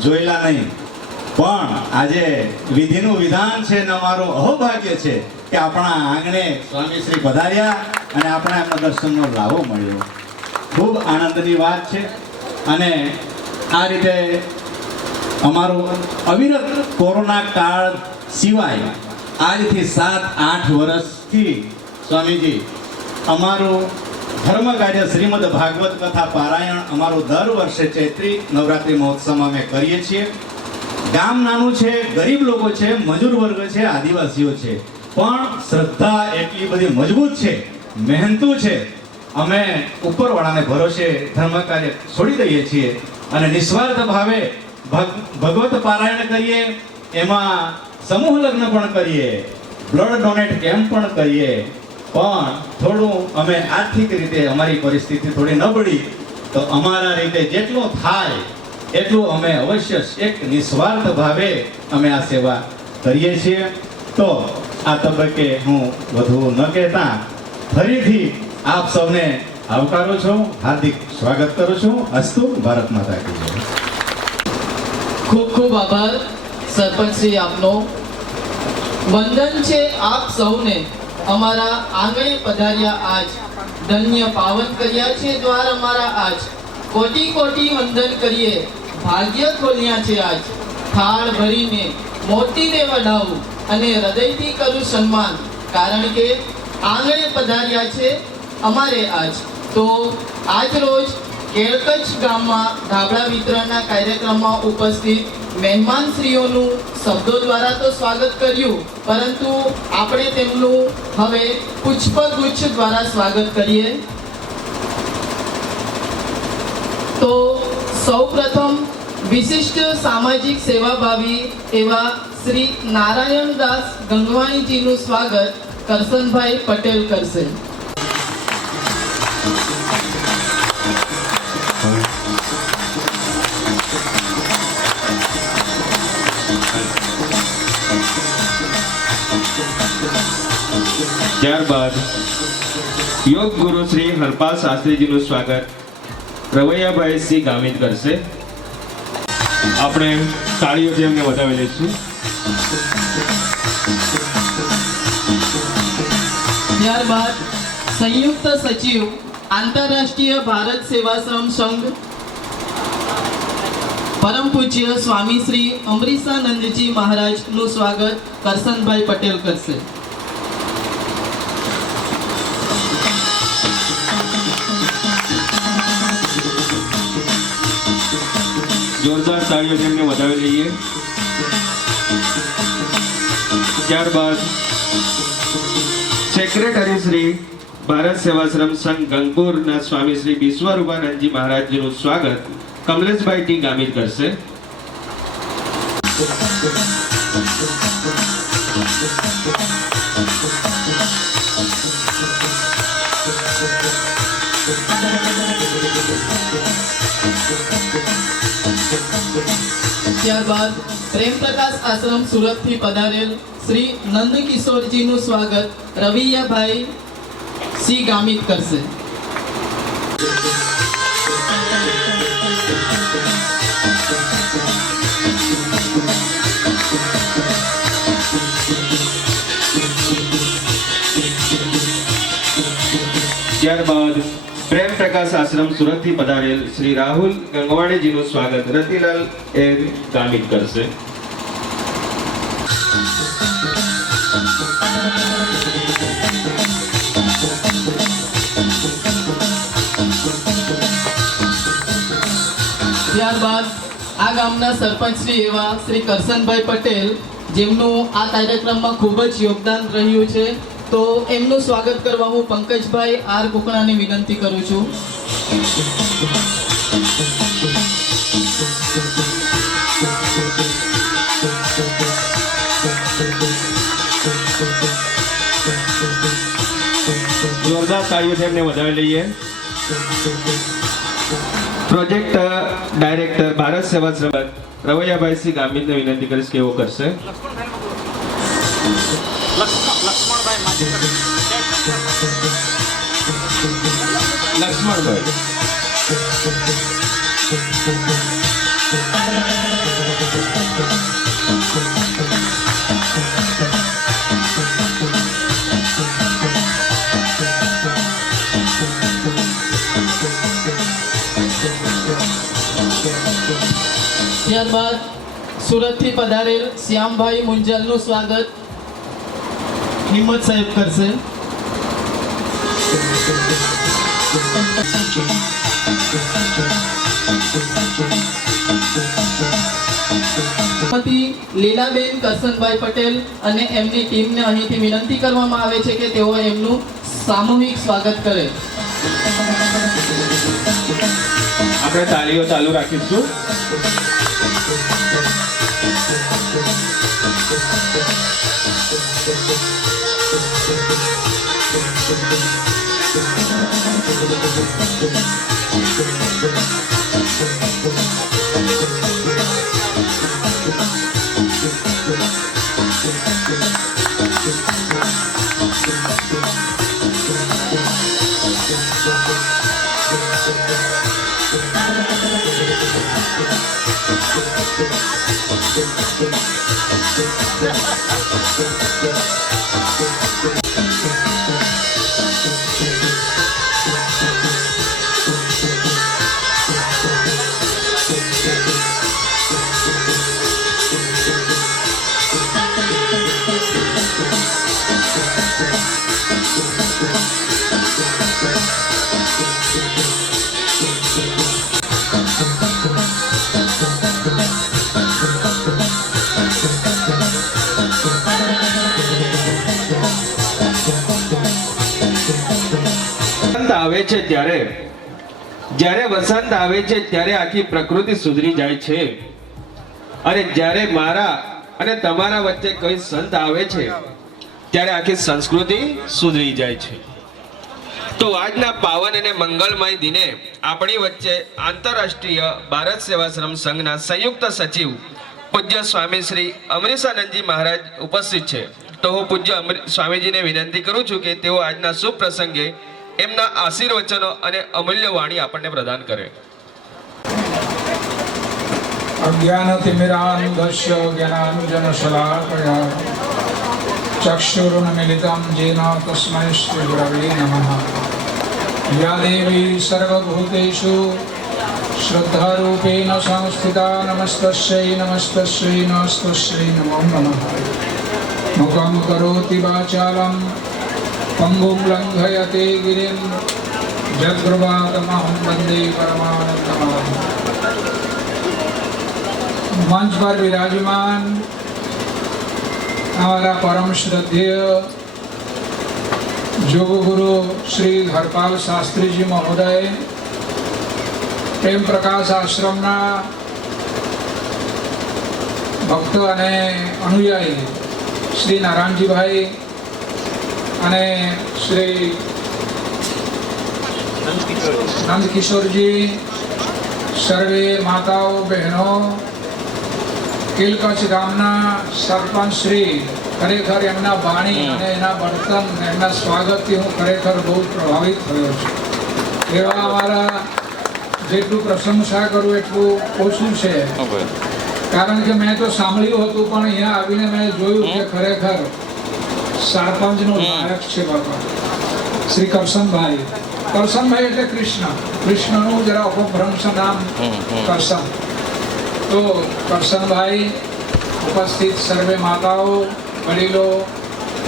જોયેલા નહીં. પણ આજે વિધિનું વિધાન છે ને અમારું અહોભાગ્ય છે કે આપણા આંગણે સ્વામી શ્રી પધાર્યા અને આપણા એમના દર્શનનો લાવો મળ્યો. ખૂબ આનંદની વાત છે. અને આ રીતે અમારું અવિરત કોરોના કાળ સિવાય આજથી 7-8 વર્ષથી સ્વામીજી અમારું ધર્મ કાર્ય શ્રીમદ ભાગવત કથા પારાયણ અમારું દર વર્ષે ચૈત્રી નવરાત્રિ મહોત્સવમાં અમે કરીએ છીએ. ગામ નાનું છે, ગરીબ લોકો છે, મજૂર વર્ગ છે, આદિવાસીઓ છે, પણ શ્રદ્ધા એટલી બધી મજબૂત છે, મહેનતુ છે. અમે ઉપરવાળાને ભરોસે ધર્મ કાર્ય છોડી દઈએ છીએ અને નિસ્વાર્થ ભાવે ભગવત પારાયણ કરીએ, એમાં સમૂહ લગ્ન પણ કરીએ, બ્લડ ડોનેટ કેમ્પ પણ કરીએ. પણ થોડું અમે આર્થિક રીતે અમારી પરિસ્થિતિ થોડી નબળી, તો અમારા રીતે જેટલું થાય એટલું અમે અવશ્ય એક નિસ્વાર્થ ભાવે અમે આ સેવા કરીએ છીએ. તો આ તબક્કે હું વધુ ન કહેતા ફરીથી આપ સૌને આવકારું છું, હાર્દિક સ્વાગત કરું છું. અસ્તુ, ભારત માતા કી જય. ખૂબ ખૂબ આભાર સરપંચ શ્રી આપનો. વંદન છે આપ સૌને, અમારા આંગણે પધાર્યા આજ, ધન્ય પાવન કર્યા છે દ્વાર અમારા આજ. કોટી કોટી વંદન કરીએ, ભાગ્ય ખોલ્યા છે આજ. થાળ ભરીને મોતીને વઢાવું અને હૃદયથી કરું સન્માન, કારણ કે આંગણે પધાર્યા છે અમારે આજ. તો આજ રોજ કેળકચ્છ ગામમાં ધાબળા વિતરણના કાર્યક્રમમાં ઉપસ્થિત મહેમાનશ્રીઓનું શબ્દો દ્વારા તો સ્વાગત કર્યું, પરંતુ આપણે તેમનું હવે પુષ્પગુચ્છ દ્વારા સ્વાગત કરીએ. તો સૌપ્રથમ વિશિષ્ટ સામાજિક સેવાભાવી એવા શ્રી નારાયણદાસ ગંગવાણીજીનું સ્વાગત કરશનભાઈ પટેલ કરશે. ત્યારબાદ યોગ ગુરુ શ્રી હરપાલ શાસ્ત્રીજીનું સ્વાગત રવૈયાભાઈ સિંહ ગામિત કરશે. આપણે તાળીઓથી એમને વધાવી લઈશું. ત્યારબાદ સંયુક્ત સચિવ આંતરરાષ્ટ્રીય ભારત સેવાશ્રમ સંઘ પરમ પૂજ્ય સ્વામી શ્રી અમરીસાનંદજી મહારાજનું સ્વાગત કરસનભાઈ પટેલ કરશે. જોરદાર તાળીઓથી એમને વધાવી લઈએ. ત્યારબાદ સેક્રેટરી શ્રી ભારત સેવાશ્રમ સંઘ ગંગપુરના સ્વામી શ્રી વિશ્વરૂપાનંદજી મહારાજજીનું સ્વાગત કમલેશભાઈ ટી ગામિત કરશે. ત્યારબાદ પ્રેમ પ્રકાશ આશ્રમ સુરતથી પધારેલ શ્રી નંદકિશોરજીનું સ્વાગત રવિયાભાઈ સિંહ ગામિત કરશે. ત્યારબાદ પ્રેમ પ્રકાશ આશ્રમ સુરતથી પધારેલ શ્રી રાહુલ ગંગવાણીજીનું સ્વાગત રતિલાલ એર ગામિત કરશે. ત્યારબાદ આ ગામના સરપંચ શ્રી એવા શ્રી કરસનભાઈ પટેલ, જેમનું આ કાર્યક્રમમાં ખૂબ જ યોગદાન રહ્યું છે, તો એમનું સ્વાગત કરવા હું પંકજભાઈ આર કુકણાની વિનંતી કરું છું. જોરદાર તાળીઓથી એમને વધાવી લઈએ. પ્રોજેક્ટ ડાયરેક્ટર ભારત સેવાશ્રમ રવૈયાભાઈ સિંહ ગામિતને વિનંતી કરીશ કે એવો કરશે. લક્ષ્મણભાઈ ત્યારબાદ સુરતથી પધારેલ શ્યામભાઈ મુંજલનું સ્વાગત હિંમત સાહેબ કરશે. લીલાબેન કરસનભાઈ પટેલ અને એમની ટીમને અહીંથી વિનંતી કરવામાં આવે છે કે તેઓ એમનું સામૂહિક સ્વાગત કરે. આપણે તાળીઓ ચાલુ રાખીશું. આવે છે જ્યારે વસંત આવે છે ત્યારે આખી પ્રકૃતિ સુધરી જાય છે, અને જ્યારે મારા અને તમારા વચ્ચે કોઈ સંત આવે છે ત્યારે આખી સંસ્કૃતિ સુધરી જાય છે. તો આજના પાવન અને મંગળમય દિને આપણી વચ્ચે આંતરરાષ્ટ્રીય ભારત સેવાશ્રમ સંઘના સંયુક્ત સચિવ પૂજ્ય સ્વામી શ્રી અમરીસાનંદજી મહારાજ ઉપસ્થિત છે. તો હું પૂજ્ય સ્વામીજીને વિનંતી કરું છું કે તેઓ આજના શુભ પ્રસંગે એમના આશીર્વચનો અને અમૂલ્ય વાણી આપણને પ્રદાન કરે. अज्ञानतिमिरान्धस्य ज्ञानाञ्जनशलाकया चक्षुरुन्मिलितं येन तस्मै श्रीगुरवे नमः. या देवी सर्वभूतेषु श्रद्धारूपेण संस्थिता नमस्तस्यै नमस्तस्यै नमस्तस्यै नमो नमः. मुखं करोति वाचालं पङ्गुं लङ्घयते गिरिं जगद्गुरुपादमहं वन्दे परमानन्दमाधवम्. मंच पर विराजमान हमारा परम श्रद्धेय योग गुरु श्री हरपाल शास्त्री जी महोदय, प्रेम प्रकाश आश्रम भक्त अने अनुयायी श्री नारायणजी भाई अने श्री नंदकिशोर जी, सर्वे माताओं बहनों, કિલકચ્છ ગામના સરપંચ શ્રી, ખરેખર એમના વાણી અને એના વર્તન, એમના સ્વાગતથી હું ખરેખર બહુ પ્રભાવિત થયો છું. એવા અમારા જેટલું પ્રશંસા કરું એટલું ઓછું છે, કારણ કે મેં તો સાંભળ્યું હતું પણ અહીંયા આવીને મેં જોયું કે ખરેખર સરપંચનો નાયક છે બાપા શ્રી કરશનભાઈ. કરશનભાઈ એટલે કૃષ્ણ, કૃષ્ણનું જરા અપભ્રંશ નામ કરશન. तो करशन भाई, उपस्थित सर्वे माताओं, वडीलो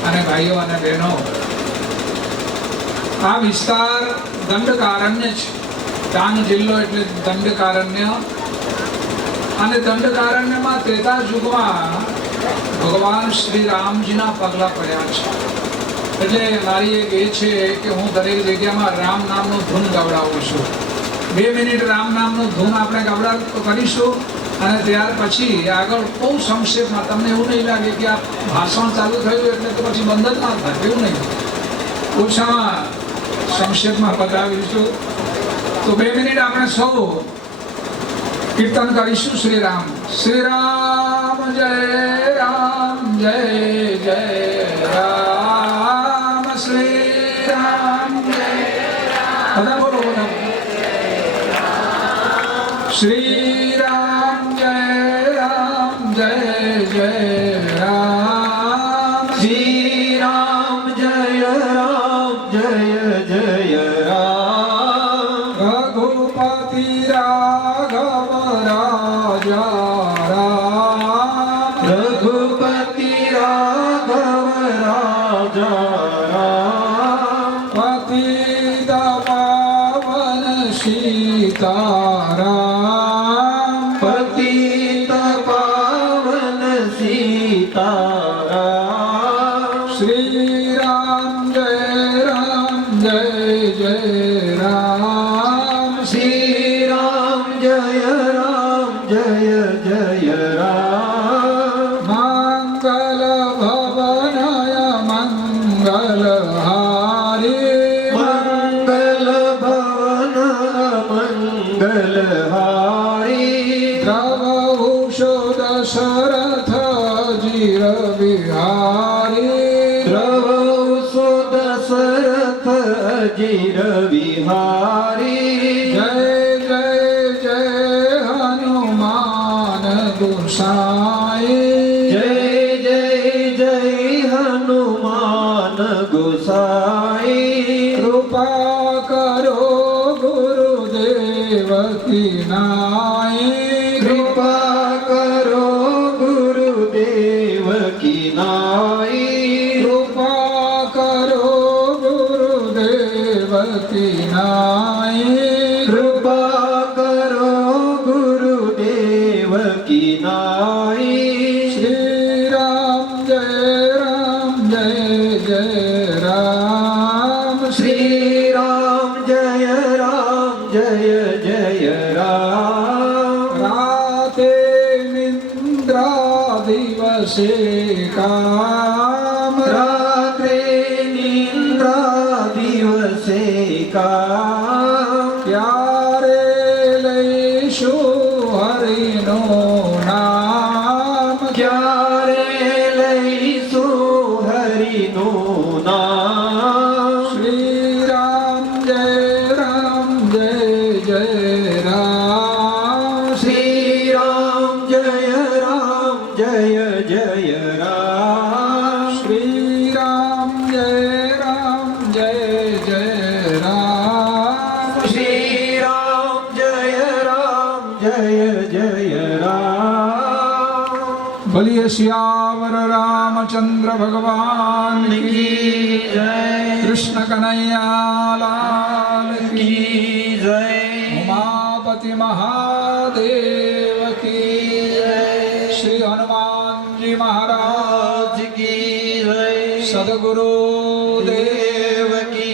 अने भाईओ अने बहनों, आ विस्तार दंडकारण्य छे. डांग जिल्लो एटले दंडकारण्य अने दंडकारण्यमां त्रेता युगमां भगवान श्री रामजीना पगला पड्या छे. એટલે મારી એક એ છે કે હું દરેક જગ્યામાં રામ નામનો ધૂન ગવડાવું છું. 2 મિનિટ રામ નામનો ધૂન આપણે ગવડાવ કરીશું અને ત્યાર પછી આગળ બહુ સંક્ષેપમાં, તમને એવું નહીં લાગે કે આ ભાષણ ચાલુ થયું એટલે તો પછી બંધ જ ના થાય, એવું નહીં. ઓછામાં સંક્ષેપમાં બતાવીશું. તો 2 મિનિટ આપણે સૌ કીર્તન કરીશું શ્રીરામ. શ્રીરામ જય રામ જય જય રામ, શ્રીરામ જય રામ. બધા બોલો, બધા શ્રી जय जय राम. श्री राम जय राम जय जय राम. रघुपति राघव राजा राम, रघुपति राघव राजा राम. पतित पावन सीताराम, पतित श्री राम जय जय राम. श्री राम जय जय राम. मंगल भवनय मंगलहारी, मंगल भवन मंगलहारी. द्रवभूषो दशरथ जीर बिहारी, द्रवभूषो दशरथ जीर बिहारी. जय जय जय हनुमान गोसाई, जय जय जय हनुमान गोसाई. कृपा करो गुरुदेव की नाई, कृपा करो गुरुदेव की नाई. कृपा करो गुरुदेव की नाई, कृपा करो गुरुदेव की नाई. श्री राम जय जय राम. श्री राम जय जय राम. राते निद्रा दिवसे काम, रात्रे निद्रा दिवसे काम. क्यारे लईशु हरिनो नाम, क्यारे लईशु बोलिए सियावर रामचंद्र भगवान की जय। कृष्ण कन्हैया लाल की जय। उमापति महादेव की जय। श्री हनुमान जी महाराज की जय। सदगुरु देव की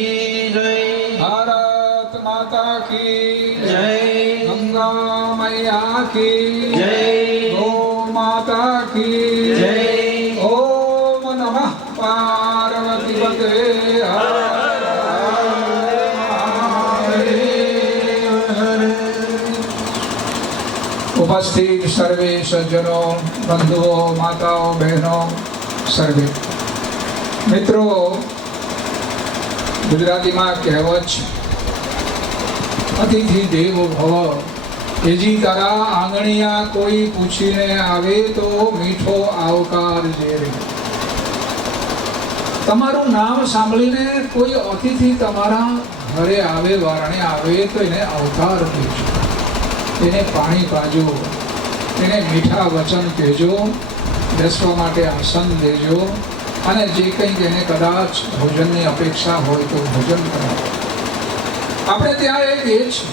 जय। भारत माता की जय। गंगा मैया की जय। गौ माता की जय। ओम नमः पार्वती पते हर हर। उपस्थित सर्वे सज्जनों, बंधुओं, माताओं, बहनों, सर्वे મિત્રો, ગુજરાતીમાં કહેવત છે, અતિથિ દેવો ભવ. એજી તારા આંગણિયા કોઈ પૂછીને આવે તો મીઠો આવકાર જે રે. તમારું નામ સાંભળીને કોઈ અતિથિ તમારા ઘરે આવે, વારણે આવે તો એને આવકાર દેજો, એને પાણી પાજો, એને મીઠા વચન કહેજો, બેસવા માટે આસન દેજો, અને જે કંઈ એને કદાચ ભોજનની અપેક્ષા હોય તો ભોજન કરાવો. આપણે ત્યાં એક એ છે,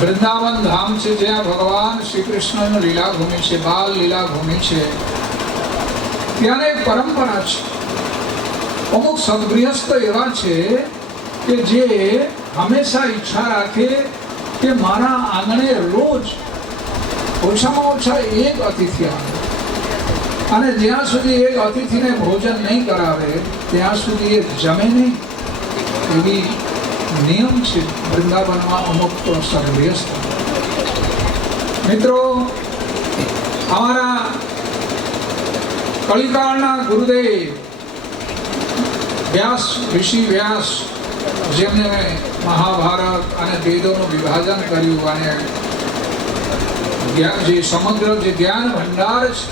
વૃંદાવન ધામ છે, જ્યાં ભગવાન શ્રી કૃષ્ણનું લીલાભૂમિ છે, બાલ લીલાભૂમિ છે. ત્યાં એક પરંપરા છે. અમુક સદગૃહસ્થ એવા છે કે જે હંમેશા ઈચ્છા રાખે કે મારા આંગણે રોજ ઓછામાં ઓછા એક અતિથિ આવે, અને જ્યાં સુધી એક અતિથિને ભોજન નહીં કરાવે ત્યાં સુધી એ જમે નહીં. એવી નિયમ છે વૃંદાવનમાં અમુક તો સર્વસ્થ. મિત્રો, અમારા કલિકાળના ગુરુદેવ વ્યાસ, ઋષિ વ્યાસ, જેમને મહાભારત અને વેદોનું વિભાજન કર્યું અને જે સમગ્ર જે જ્ઞાન ભંડાર છે,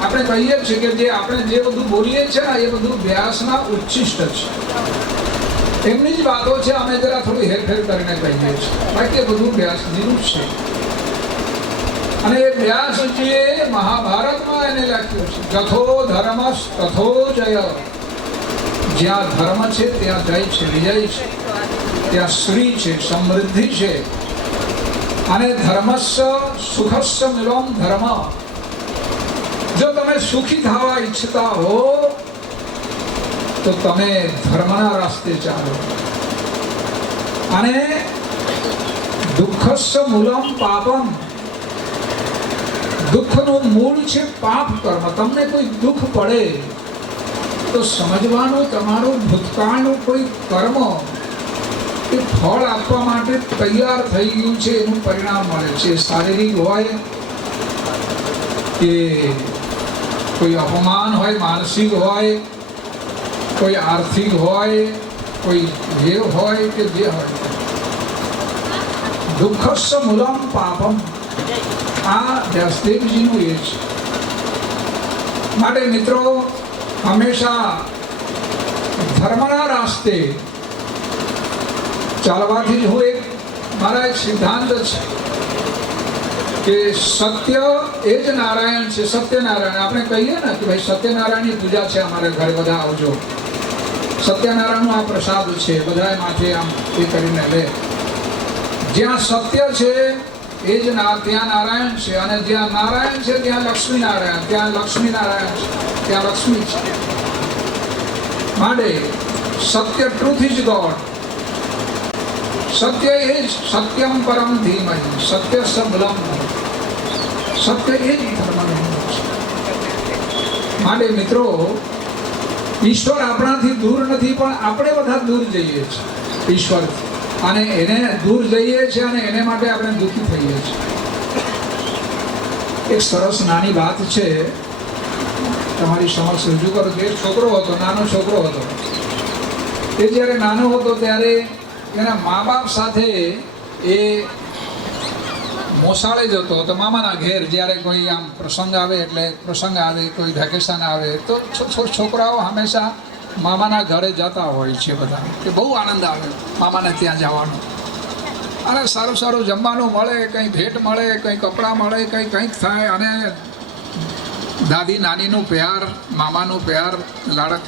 આપણે કહીએ છીએ કે જે આપણે જે બધું બોલીએ છીએ ને એ બધું વ્યાસના ઉચ્છિષ્ટ છે. એમની જ વાતો છે, અમે જરા થોડી હેરફેર કરીને કહીએ છીએ, બાકી બધું વ્યાસજીનું જ છે. અને એ વ્યાસજીએ મહાભારતમાં એને લખ્યું છે, જથો ધર્મ તથો જય. જ્યાં ધર્મ છે ત્યાં જય છે, વિજય છે, ત્યાં શ્રી છે, સમૃદ્ધિ છે. અને ધર્મસ્ય સુખસ્ય મિલમ ધર્મ. જો તમે સુખી થવા ઈચ્છતા હો તો તમે ધર્મના રસ્તે ચાલો. અને દુઃખસ્ય મૂલમ પાપમ. દુઃખનું મૂળ છે પાપ કર્મ. તમને કોઈ દુઃખ પડે તો સમજવાનું તમારું ભૂતકાળનું કોઈ કર્મ એ ફળ આપવા માટે તૈયાર થઈ ગયું છે, એનું પરિણામ મળે છે. શારીરિક હોય કે કોઈ અપમાન હોય, માનસિક હોય, કોઈ આર્થિક હોય, કોઈ જે હોય કે જે હોય. દુઃખસ્ય મૂલમ પાપમ. આ વ્યાસદેવજીનું એ છે. માટે મિત્રો, હંમેશા ધર્મના રાસ્તે ચાલવાથી જ હું મારા એક સિદ્ધાંત છે કે સત્ય એ જ નારાયણ છે. સત્યનારાયણ આપણે કહીએ ને કે ભાઈ સત્યનારાયણની પૂજા છે અમારે ઘરે, બધા આવજો. સત્યનારાયણનો આ પ્રસાદ છે, બધા માથે આમ એ કરીને લે. જ્યાં સત્ય છે એ જ ત્યાં નારાયણ છે, અને જ્યાં નારાયણ છે ત્યાં લક્ષ્મી નારાયણ, ત્યાં લક્ષ્મી નારાયણ છે, ત્યાં લક્ષ્મી છે. માટે સત્ય, ટ્રુથ ઇઝ ગોડ. સત્ય એ જ સત્યમ પરમ ધીમહિ, સત્ય સબલમ. સત્ય એ જ ધર્મનું છે. માટે મિત્રો, ઈશ્વર આપણાથી દૂર નથી, પણ આપણે બધા દૂર જઈએ છીએ ઈશ્વરથી, અને એને દૂર જઈએ છીએ અને એને માટે આપણે દુઃખી થઈએ છીએ. એક સરસ નાની વાત છે, તમારી સમક્ષ રજૂ કરું છું. એક છોકરો હતો, નાનો છોકરો હતો. એ જ્યારે નાનો હતો ત્યારે એના મા બાપ સાથે એ મોસાળે જતો હતો, મામાના ઘેર. જ્યારે કોઈ આમ પ્રસંગ આવે, એટલે પ્રસંગ આવે, કોઈ વેકેશન આવે તો છોકરાઓ હંમેશા મામાના ઘરે જતા હોય છે બધા, કે બહુ આનંદ આવે મામાને ત્યાં જવાનો. અને સારું સારું જમવાનું મળે, કંઈ ભેટ મળે, કંઈ કપડાં મળે, કંઈક થાય. અને દાદી નાનીનું પ્યાર, મામાનું પ્યાર, લાડક.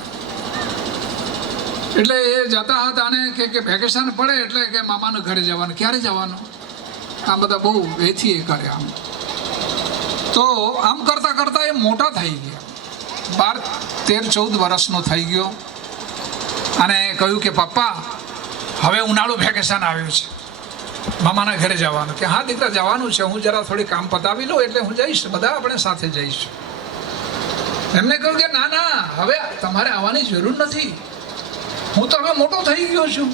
એટલે એ જતા હતા અને કે વેકેશન પડે એટલે કે મામાના ઘરે જવાનું. ક્યારે જવાનું? આ બધા બહુ વેથી એ કરે આમ. તો આમ કરતાં કરતાં એ મોટા થઈ ગયા, 12-13-14 વર્ષનો થઈ ગયો અને કહ્યું કે પપ્પા હવે ઉનાળુ વેકેશન આવ્યું છે, મામાના ઘરે જવાનું. કે હા દીકરા જવાનું છે, હું જરા થોડી કામ પતાવી લઉં એટલે હું જઈશ, બધા આપણે સાથે જઈશું. એમને કહ્યું કે ના ના, હવે તમારે આવવાની જરૂર નથી, હું તો હવે મોટો થઈ ગયો છું,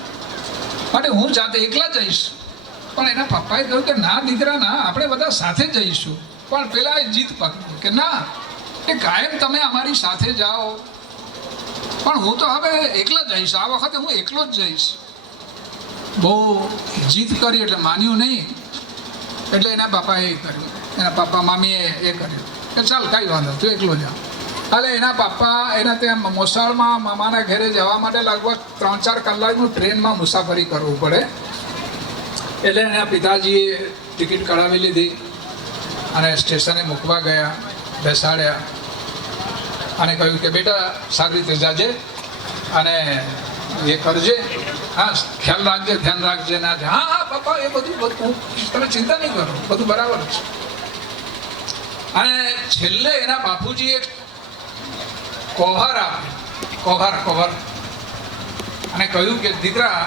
માટે હું જાતે એકલા જઈશ. પણ એના પપ્પાએ કહ્યું કે ના દીકરા ના, આપણે બધા સાથે જઈશું. પણ પેલા એ જીદ પકડી કે ના, એ કાયમ તમે અમારી સાથે જાઓ, પણ હું તો હવે એકલા જઈશ, આ વખતે હું એકલો જ જઈશ. બહુ જીદ કરી એટલે માન્યું નહીં. એટલે એના પપ્પાએ એ કર્યું, એના પપ્પા મામીએ એ કર્યું કે ચાલ કાંઈ વાંધો, તું એકલો જા. એટલે એના પપ્પા એના ત્યાં મોસાળમાં મામાના ઘરે જવા માટે લગભગ 3-4 કલાકનું ટ્રેનમાં મુસાફરી કરવું પડે. એટલે એના પિતાજીએ ટિકિટ કઢાવી લીધી અને સ્ટેશને મૂકવા ગયા, બેસાડ્યા અને કહ્યું કે બેટા સારી રીતે જાજે અને એ કરજે, હા ખ્યાલ રાખજે, ધ્યાન રાખજે. ના હા હા પપ્પા, એ બધું તમે ચિંતા નહીં કરો, બધું બરાબર છે. અને છેલ્લે એના બાપુજીએ કોભાર આપ્યો, કોભાર અને કહ્યું કે દીકરા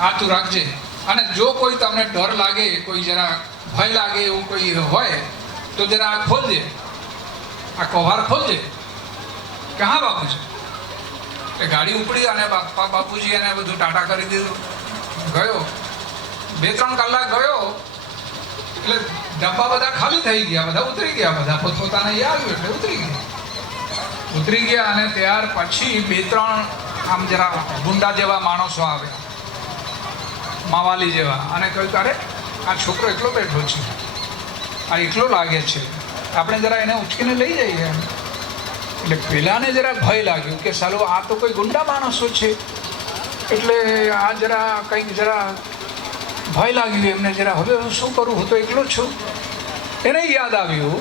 આ તું રાખજે, અને જો કોઈ તમને ડર લાગે, કોઈ જરા ભય લાગે એવું કોઈ હોય તો જરા આ ખોલજે, આ કોભાર ખોલજે. કે હા બાપુજી. એ ગાડી ઉપડી અને બાપુજી એને બધું ટાટા કરી દીધું. ગયો 2-3 કલાક ગયો એટલે ડબ્બા બધા ખાલી થઈ ગયા, બધા ઉતરી ગયા, બધા પોતપોતાને એ આવ્યું એટલે ઉતરી ગયા. અને ત્યાર પછી 2-3 આમ જરા ગુંડા જેવા માણસો આવ્યા, માવાલી જેવા, અને કહ્યું અરે આ છોકરો એકલો બેઠો છે, આ એકલો લાગે છે, આપણે જરા એને ઉચકીને લઈ જઈએ. એટલે પેલાને જરા ભય લાગ્યું કે સાલો આ તો કોઈ ગુંડા માણસો છે, એટલે આ જરા કંઈક જરા ભય લાગ્યું એમને જરા. હવે હું શું કરું, હું તો એકલો જ છું. એને યાદ આવ્યું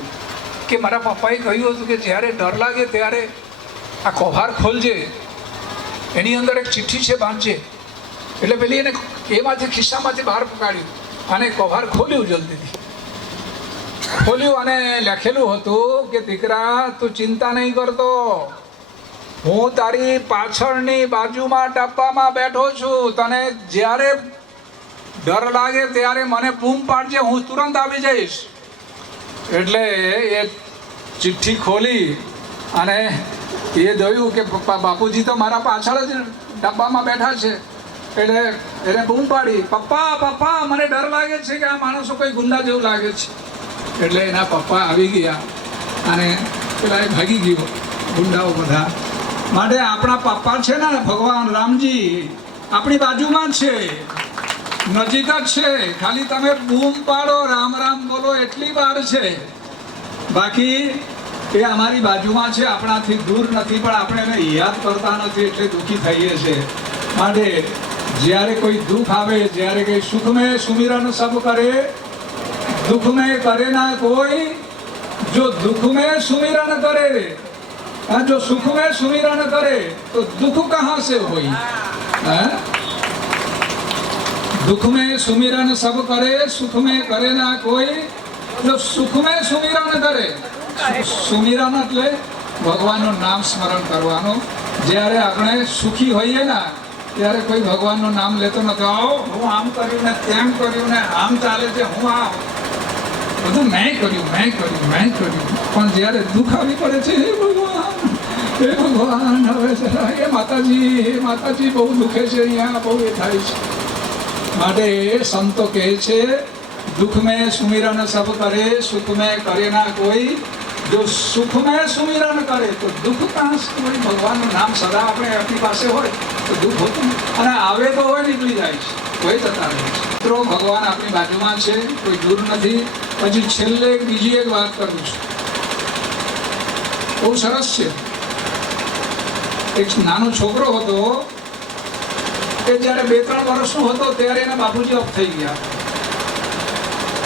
કે મારા પપ્પાએ કહ્યું હતું કે જ્યારે ડર લાગે ત્યારે આ કોભાર ખોલજે, એની અંદર એક ચિઠ્ઠી છે, વાંચજે. એટલે પેલી એને એમાંથી ખિસ્સામાંથી બહાર કાઢ્યું અને કોભાર ખોલ્યું, જલ્દીથી ખોલ્યું અને લખેલું હતું કે દીકરા તું ચિંતા નહીં કરતો, હું તારી પાછળની બાજુમાં ડબ્બામાં બેઠો છું, તને જ્યારે ડર લાગે ત્યારે મને બૂમ પાડજે, હું તુરંત આવી જઈશ. એટલે એ ચિઠ્ઠી ખોલી અને એ જોયું કે પપ્પા બાપુજી તો મારા પાછળ જ ડબ્બામાં બેઠા છે. એટલે એને બૂમ પાડી, પપ્પા પપ્પા મને ડર લાગે છે કે આ માણસો કોઈ ગુંડા જેવું લાગે છે. એટલે એના પપ્પા આવી ગયા અને પેલા એ ભાગી ગયો, ગુંડાઓ બધા. માટે આપણા પપ્પા છે ને ભગવાન રામજી આપણી બાજુમાં છે, નજીક જ છે, ખાલી તમે બૂમ પાડો, રામ રામ બોલો એટલી વાર છે. બાકી એ અમારી બાજુમાં છે, આપણાથી દૂર નથી, પણ આપણે એને યાદ કરતા નથી એટલે દુઃખી થઈએ છીએ. માટે જ્યારે કોઈ દુઃખ આવે, જ્યારે કોઈ સુખ મેં સુમિરન સબ કરે, दुख में करे ना कोई, जो दुख में सुमिरन करे, जो सुख में सुमिरन करे तो दुख कहाँ से होई? दुख में सुमिरन सब करे, सुख में करे ना कोई, जो सुख में सुमिरन करे. सुमिरन એટલે ભગવાનનું નામ સ્મરણ કરવાનું. જ્યારે આપણે સુખી હોઈએ ને ત્યારે કોઈ ભગવાનનું નામ લેતો નથી. આવો હું આમ કર્યું ને તેમ કર્યું ને આમ ચાલે છે, હું આ બધું મેં કર્યું. પણ જ્યારે દુઃખ આવી પડે છે, હે ભગવાન હવે જરા એ માતાજી બહુ દુખે છે, અહીંયા બહુ એ થાય છે. માટે સંતો કહે છે दुख में सुमिरन सब करे, सुख में करे ना कोई, जो सुख में सुमिरन करे तो दुख कहाँ से कोई. ભગવાનનું નામ સદા આપણે આપણી પાસે હોય તો દુઃખ હોતું અને આવે તો હોય નીકળી જાય છે, કોઈ જતા રહે છે. મિત્રો ભગવાન આપણી બાજુમાં છે, કોઈ દૂર નથી. પછી છેલ્લે બીજી એક વાત કરું છું, બહુ સરસ છે. એક નાનો છોકરો હતો, એ જ્યારે 2-3 વર્ષનો હતો ત્યારે એના બાપુજી ઓફ થઈ ગયા.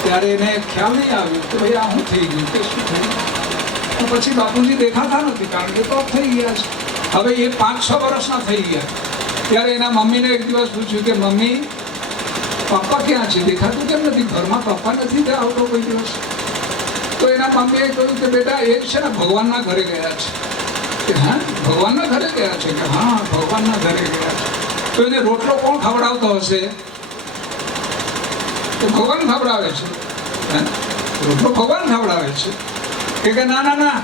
ત્યારે એને ખ્યાલ નહીં આવ્યો કે ભાઈ આ શું થઈ ગયું, કે શું થયું. તો પછી બાપુજી દેખાતા નથી, કારણ કે ટોપ થઈ ગયા છે. હવે એ 5-6 વર્ષના થઈ ગયા. ત્યારે એના મમ્મીને એક દિવસ પૂછ્યું કે મમ્મી, પપ્પા ક્યાં છે? દેખાતું કેમ નથી? ઘરમાં પપ્પા નથી ત્યાં આવતો કોઈ દિવસ? તો એના મમ્મીએ કહ્યું કે બેટા એ છે ને ભગવાનના ઘરે ગયા છે. કે હા, ભગવાનના ઘરે ગયા છે? કે હા, ભગવાનના ઘરે ગયા છે. તો એને રોટલો કોણ ખવડાવતો હશે? તો ભગવાન ખવડાવે છે. હે? રોટલો ભગવાન ખવડાવે છે. કે ના ના ના,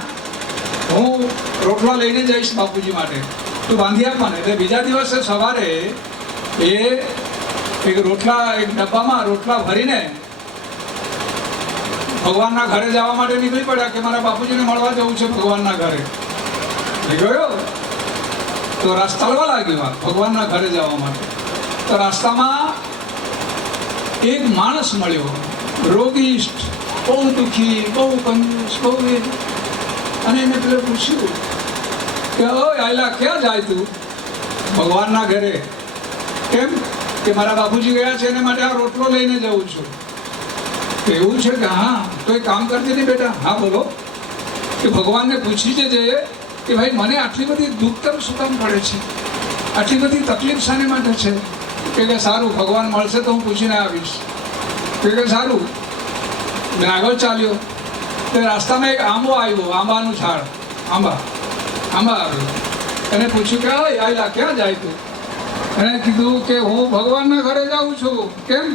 હું રોટલા લઈને જઈશ બાપુજી માટે, તું બાંધી આપ મને. એટલે બીજા દિવસે સવારે એ એક ડબ્બામાં રોટલા ભરીને ભગવાનના ઘરે જવા માટે નીકળી પડ્યા કે મારા બાપુજીને મળવા જવું છે ભગવાનના ઘરે. એ ગયો તો રસ્તા ચાલવા લાગ્યો ભગવાનના ઘરે જવા માટે. તો રસ્તામાં એક માણસ મળ્યો, રોગિષ્ઠ, બહુ દુઃખી, બહુ કંજૂસ, બહુ એ. અને એને પેલે પૂછ્યું કે ઓય આયલા, ક્યાં જાય તું? ભગવાનના ઘરે. કેમ? કે મારા બાપુજી ગયા છે એને માટે આ રોટલો લઈને જઉં છું. તો એવું છે કે હા, તો એક કામ કરતી નહીં બેટા. હા બોલો. કે ભગવાનને પૂછી જજે કે ભાઈ મને આટલી બધી દુઃખ કેમ શું કામ પડે છે, આટલી બધી તકલીફ શાને માટે છે? કે સારું, ભગવાન મળશે તો હું પૂછીને આવીશ. કે સારું. મેં આગળ ચાલ્યો. તો રસ્તામાં એક આંબો આવ્યો, આંબાનું ઝાડ, આંબા આવ્યો. એને પૂછ્યું કે ઓય આયલા, ક્યાં જાય તું? એણે કીધું કે હું ભગવાનના ઘરે જાઉં છું. કેમ?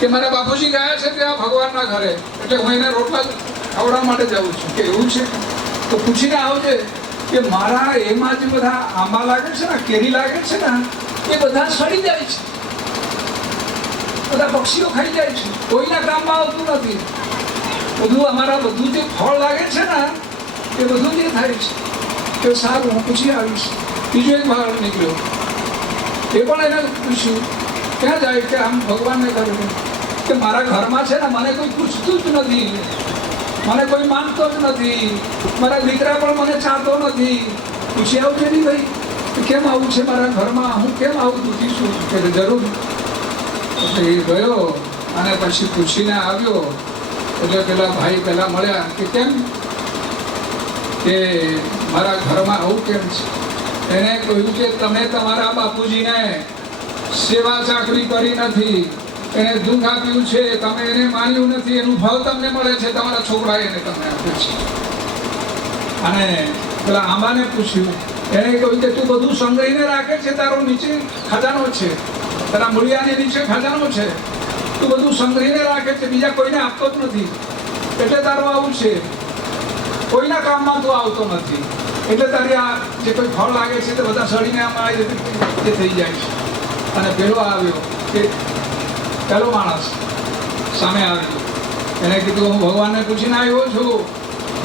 કે મારા બાપુજી ગયા છે ત્યાં ભગવાનના ઘરે, એટલે હું એને રોટલા ખવડાવવા માટે જાઉં છું. કે એવું છે? તો પૂછીને આવજે કે મારા એમાં જે બધા આંબા લાગે છે ને, કેરી લાગે છે ને, એ બધા સડી જાય છે, બધા પક્ષીઓ ખાઈ જાય છે, કોઈના કામમાં આવતું નથી. બધું જે ફળ લાગે છે ને એ બધું જે થાય છે. કે સારું, હું પૂછી આવીશ. બીજો એક બહાર નીકળ્યો. એ પણ એને પૂછ્યું ક્યાં જાય? કે આમ ભગવાનને કહ્યું કે મારા ઘરમાં છે ને મને કોઈ પૂછતું જ નથી, મને કોઈ માનતો જ નથી, મારા દીકરા પણ મને ચાહતો નથી. પૂછી આવજે નહીં ભાઈ, કે કેમ આવું છે મારા ઘરમાં, હું કેમ આવું દુઃખી છું? કે જરૂર. એટલે એ ગયો અને પછી પૂછીને આવ્યો. એટલે પેલા ભાઈ પહેલા મળ્યા કે કેમ? કે મારા ઘરમાં આવું કેમ છે? એને કહ્યું કે તમે તમારા બાપુજીને સેવા ચાકરી કરી નથી, એને દુઃખ આપ્યું છે, તમે એને માન્યું નથી, એનું ફળ તમને મળે છે, તમારા છોકરાએ એને તમને આપ્યું છે. અને પેલા આંબાને પૂછ્યું. એને કહ્યું કે તું બધું સંગ્રહીને રાખે છે, તારો નીચે ખજાનો છે, તારા મૂળિયાની નીચે ખજાનો છે, તું બધું સંગ્રહીને રાખે છે, બીજા કોઈને આપતો જ નથી, એટલે તારું આવું છે. કોઈના કામમાં તું આવતો નથી, એટલે તારી આ જે કોઈ ફળ લાગે છે તે બધા સડીને આમાં તે થઈ જાય છે. અને પેલો આવ્યો, કે પેલો માણસ સામે આવ્યો. એને કીધું હું ભગવાનને પૂછીને આવ્યો છું.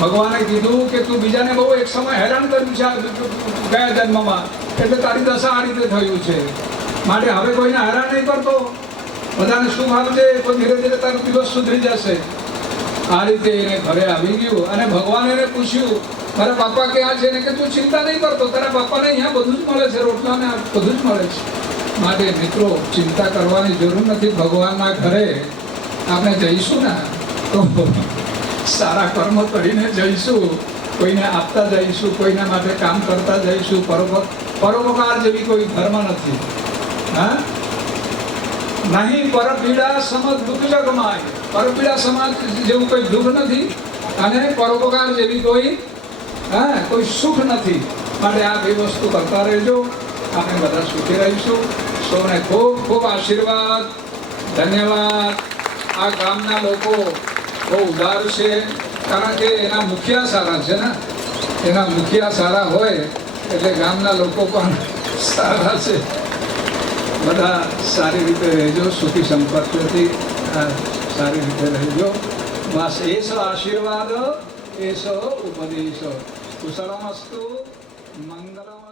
ભગવાને કીધું કે તું બીજાને બહુ એક સમય હેરાન કર્યું છે ગયા જન્મમાં, એટલે તારી દશા આ રીતે થયું છે. માટે હવે કોઈને હેરાન નહીં કરતો, બધાને સુખ આપજે, તો ધીરે ધીરે તારું દિવસ સુધરી જશે. આ રીતે એને ઘરે આવી ગયું. અને ભગવાને એને પૂછ્યું મારા પપ્પા ક્યાં છે? એને કે તું ચિંતા નહીં કરતો, તારા પપ્પાને અહીંયા બધું જ મળે છે, રોટલાને બધું જ મળે છે. માટે મિત્રો, ચિંતા કરવાની જરૂર નથી. ભગવાનના ઘરે આપણે જઈશું ને તો સારા કર્મ કરીને જઈશું, કોઈને આપતા જઈશું, કોઈના માટે કામ કરતા જઈશું. પરોપકાર જેવી કોઈ ધર્મ નથી. હા, નહીં પરપીડા સમ દુઃખ જગમાય. પરપીડા સમાજ જેવું કોઈ દુઃખ નથી, અને પરોપકાર જેવી કોઈ સુખ નથી. માટે આ બે વસ્તુ કરતા રહેજો, આપણે બધા સુખી રહીશું. સૌને ખૂબ ખૂબ આશીર્વાદ, ધન્યવાદ. આ ગામના લોકો બહુ ઉદાર છે, કારણ કે એના મુખિયા સારા છે ને. એના મુખિયા સારા હોય એટલે ગામના લોકો પણ સારા છે. બધા સારી રીતે રહેજો, સુખી સંપત્તિથી સારી રીતે રહેજો. બસ એ સ આશીર્વાદ, એ સ ઉપદેશ. કુશળમસ્તુ, મંગલમ.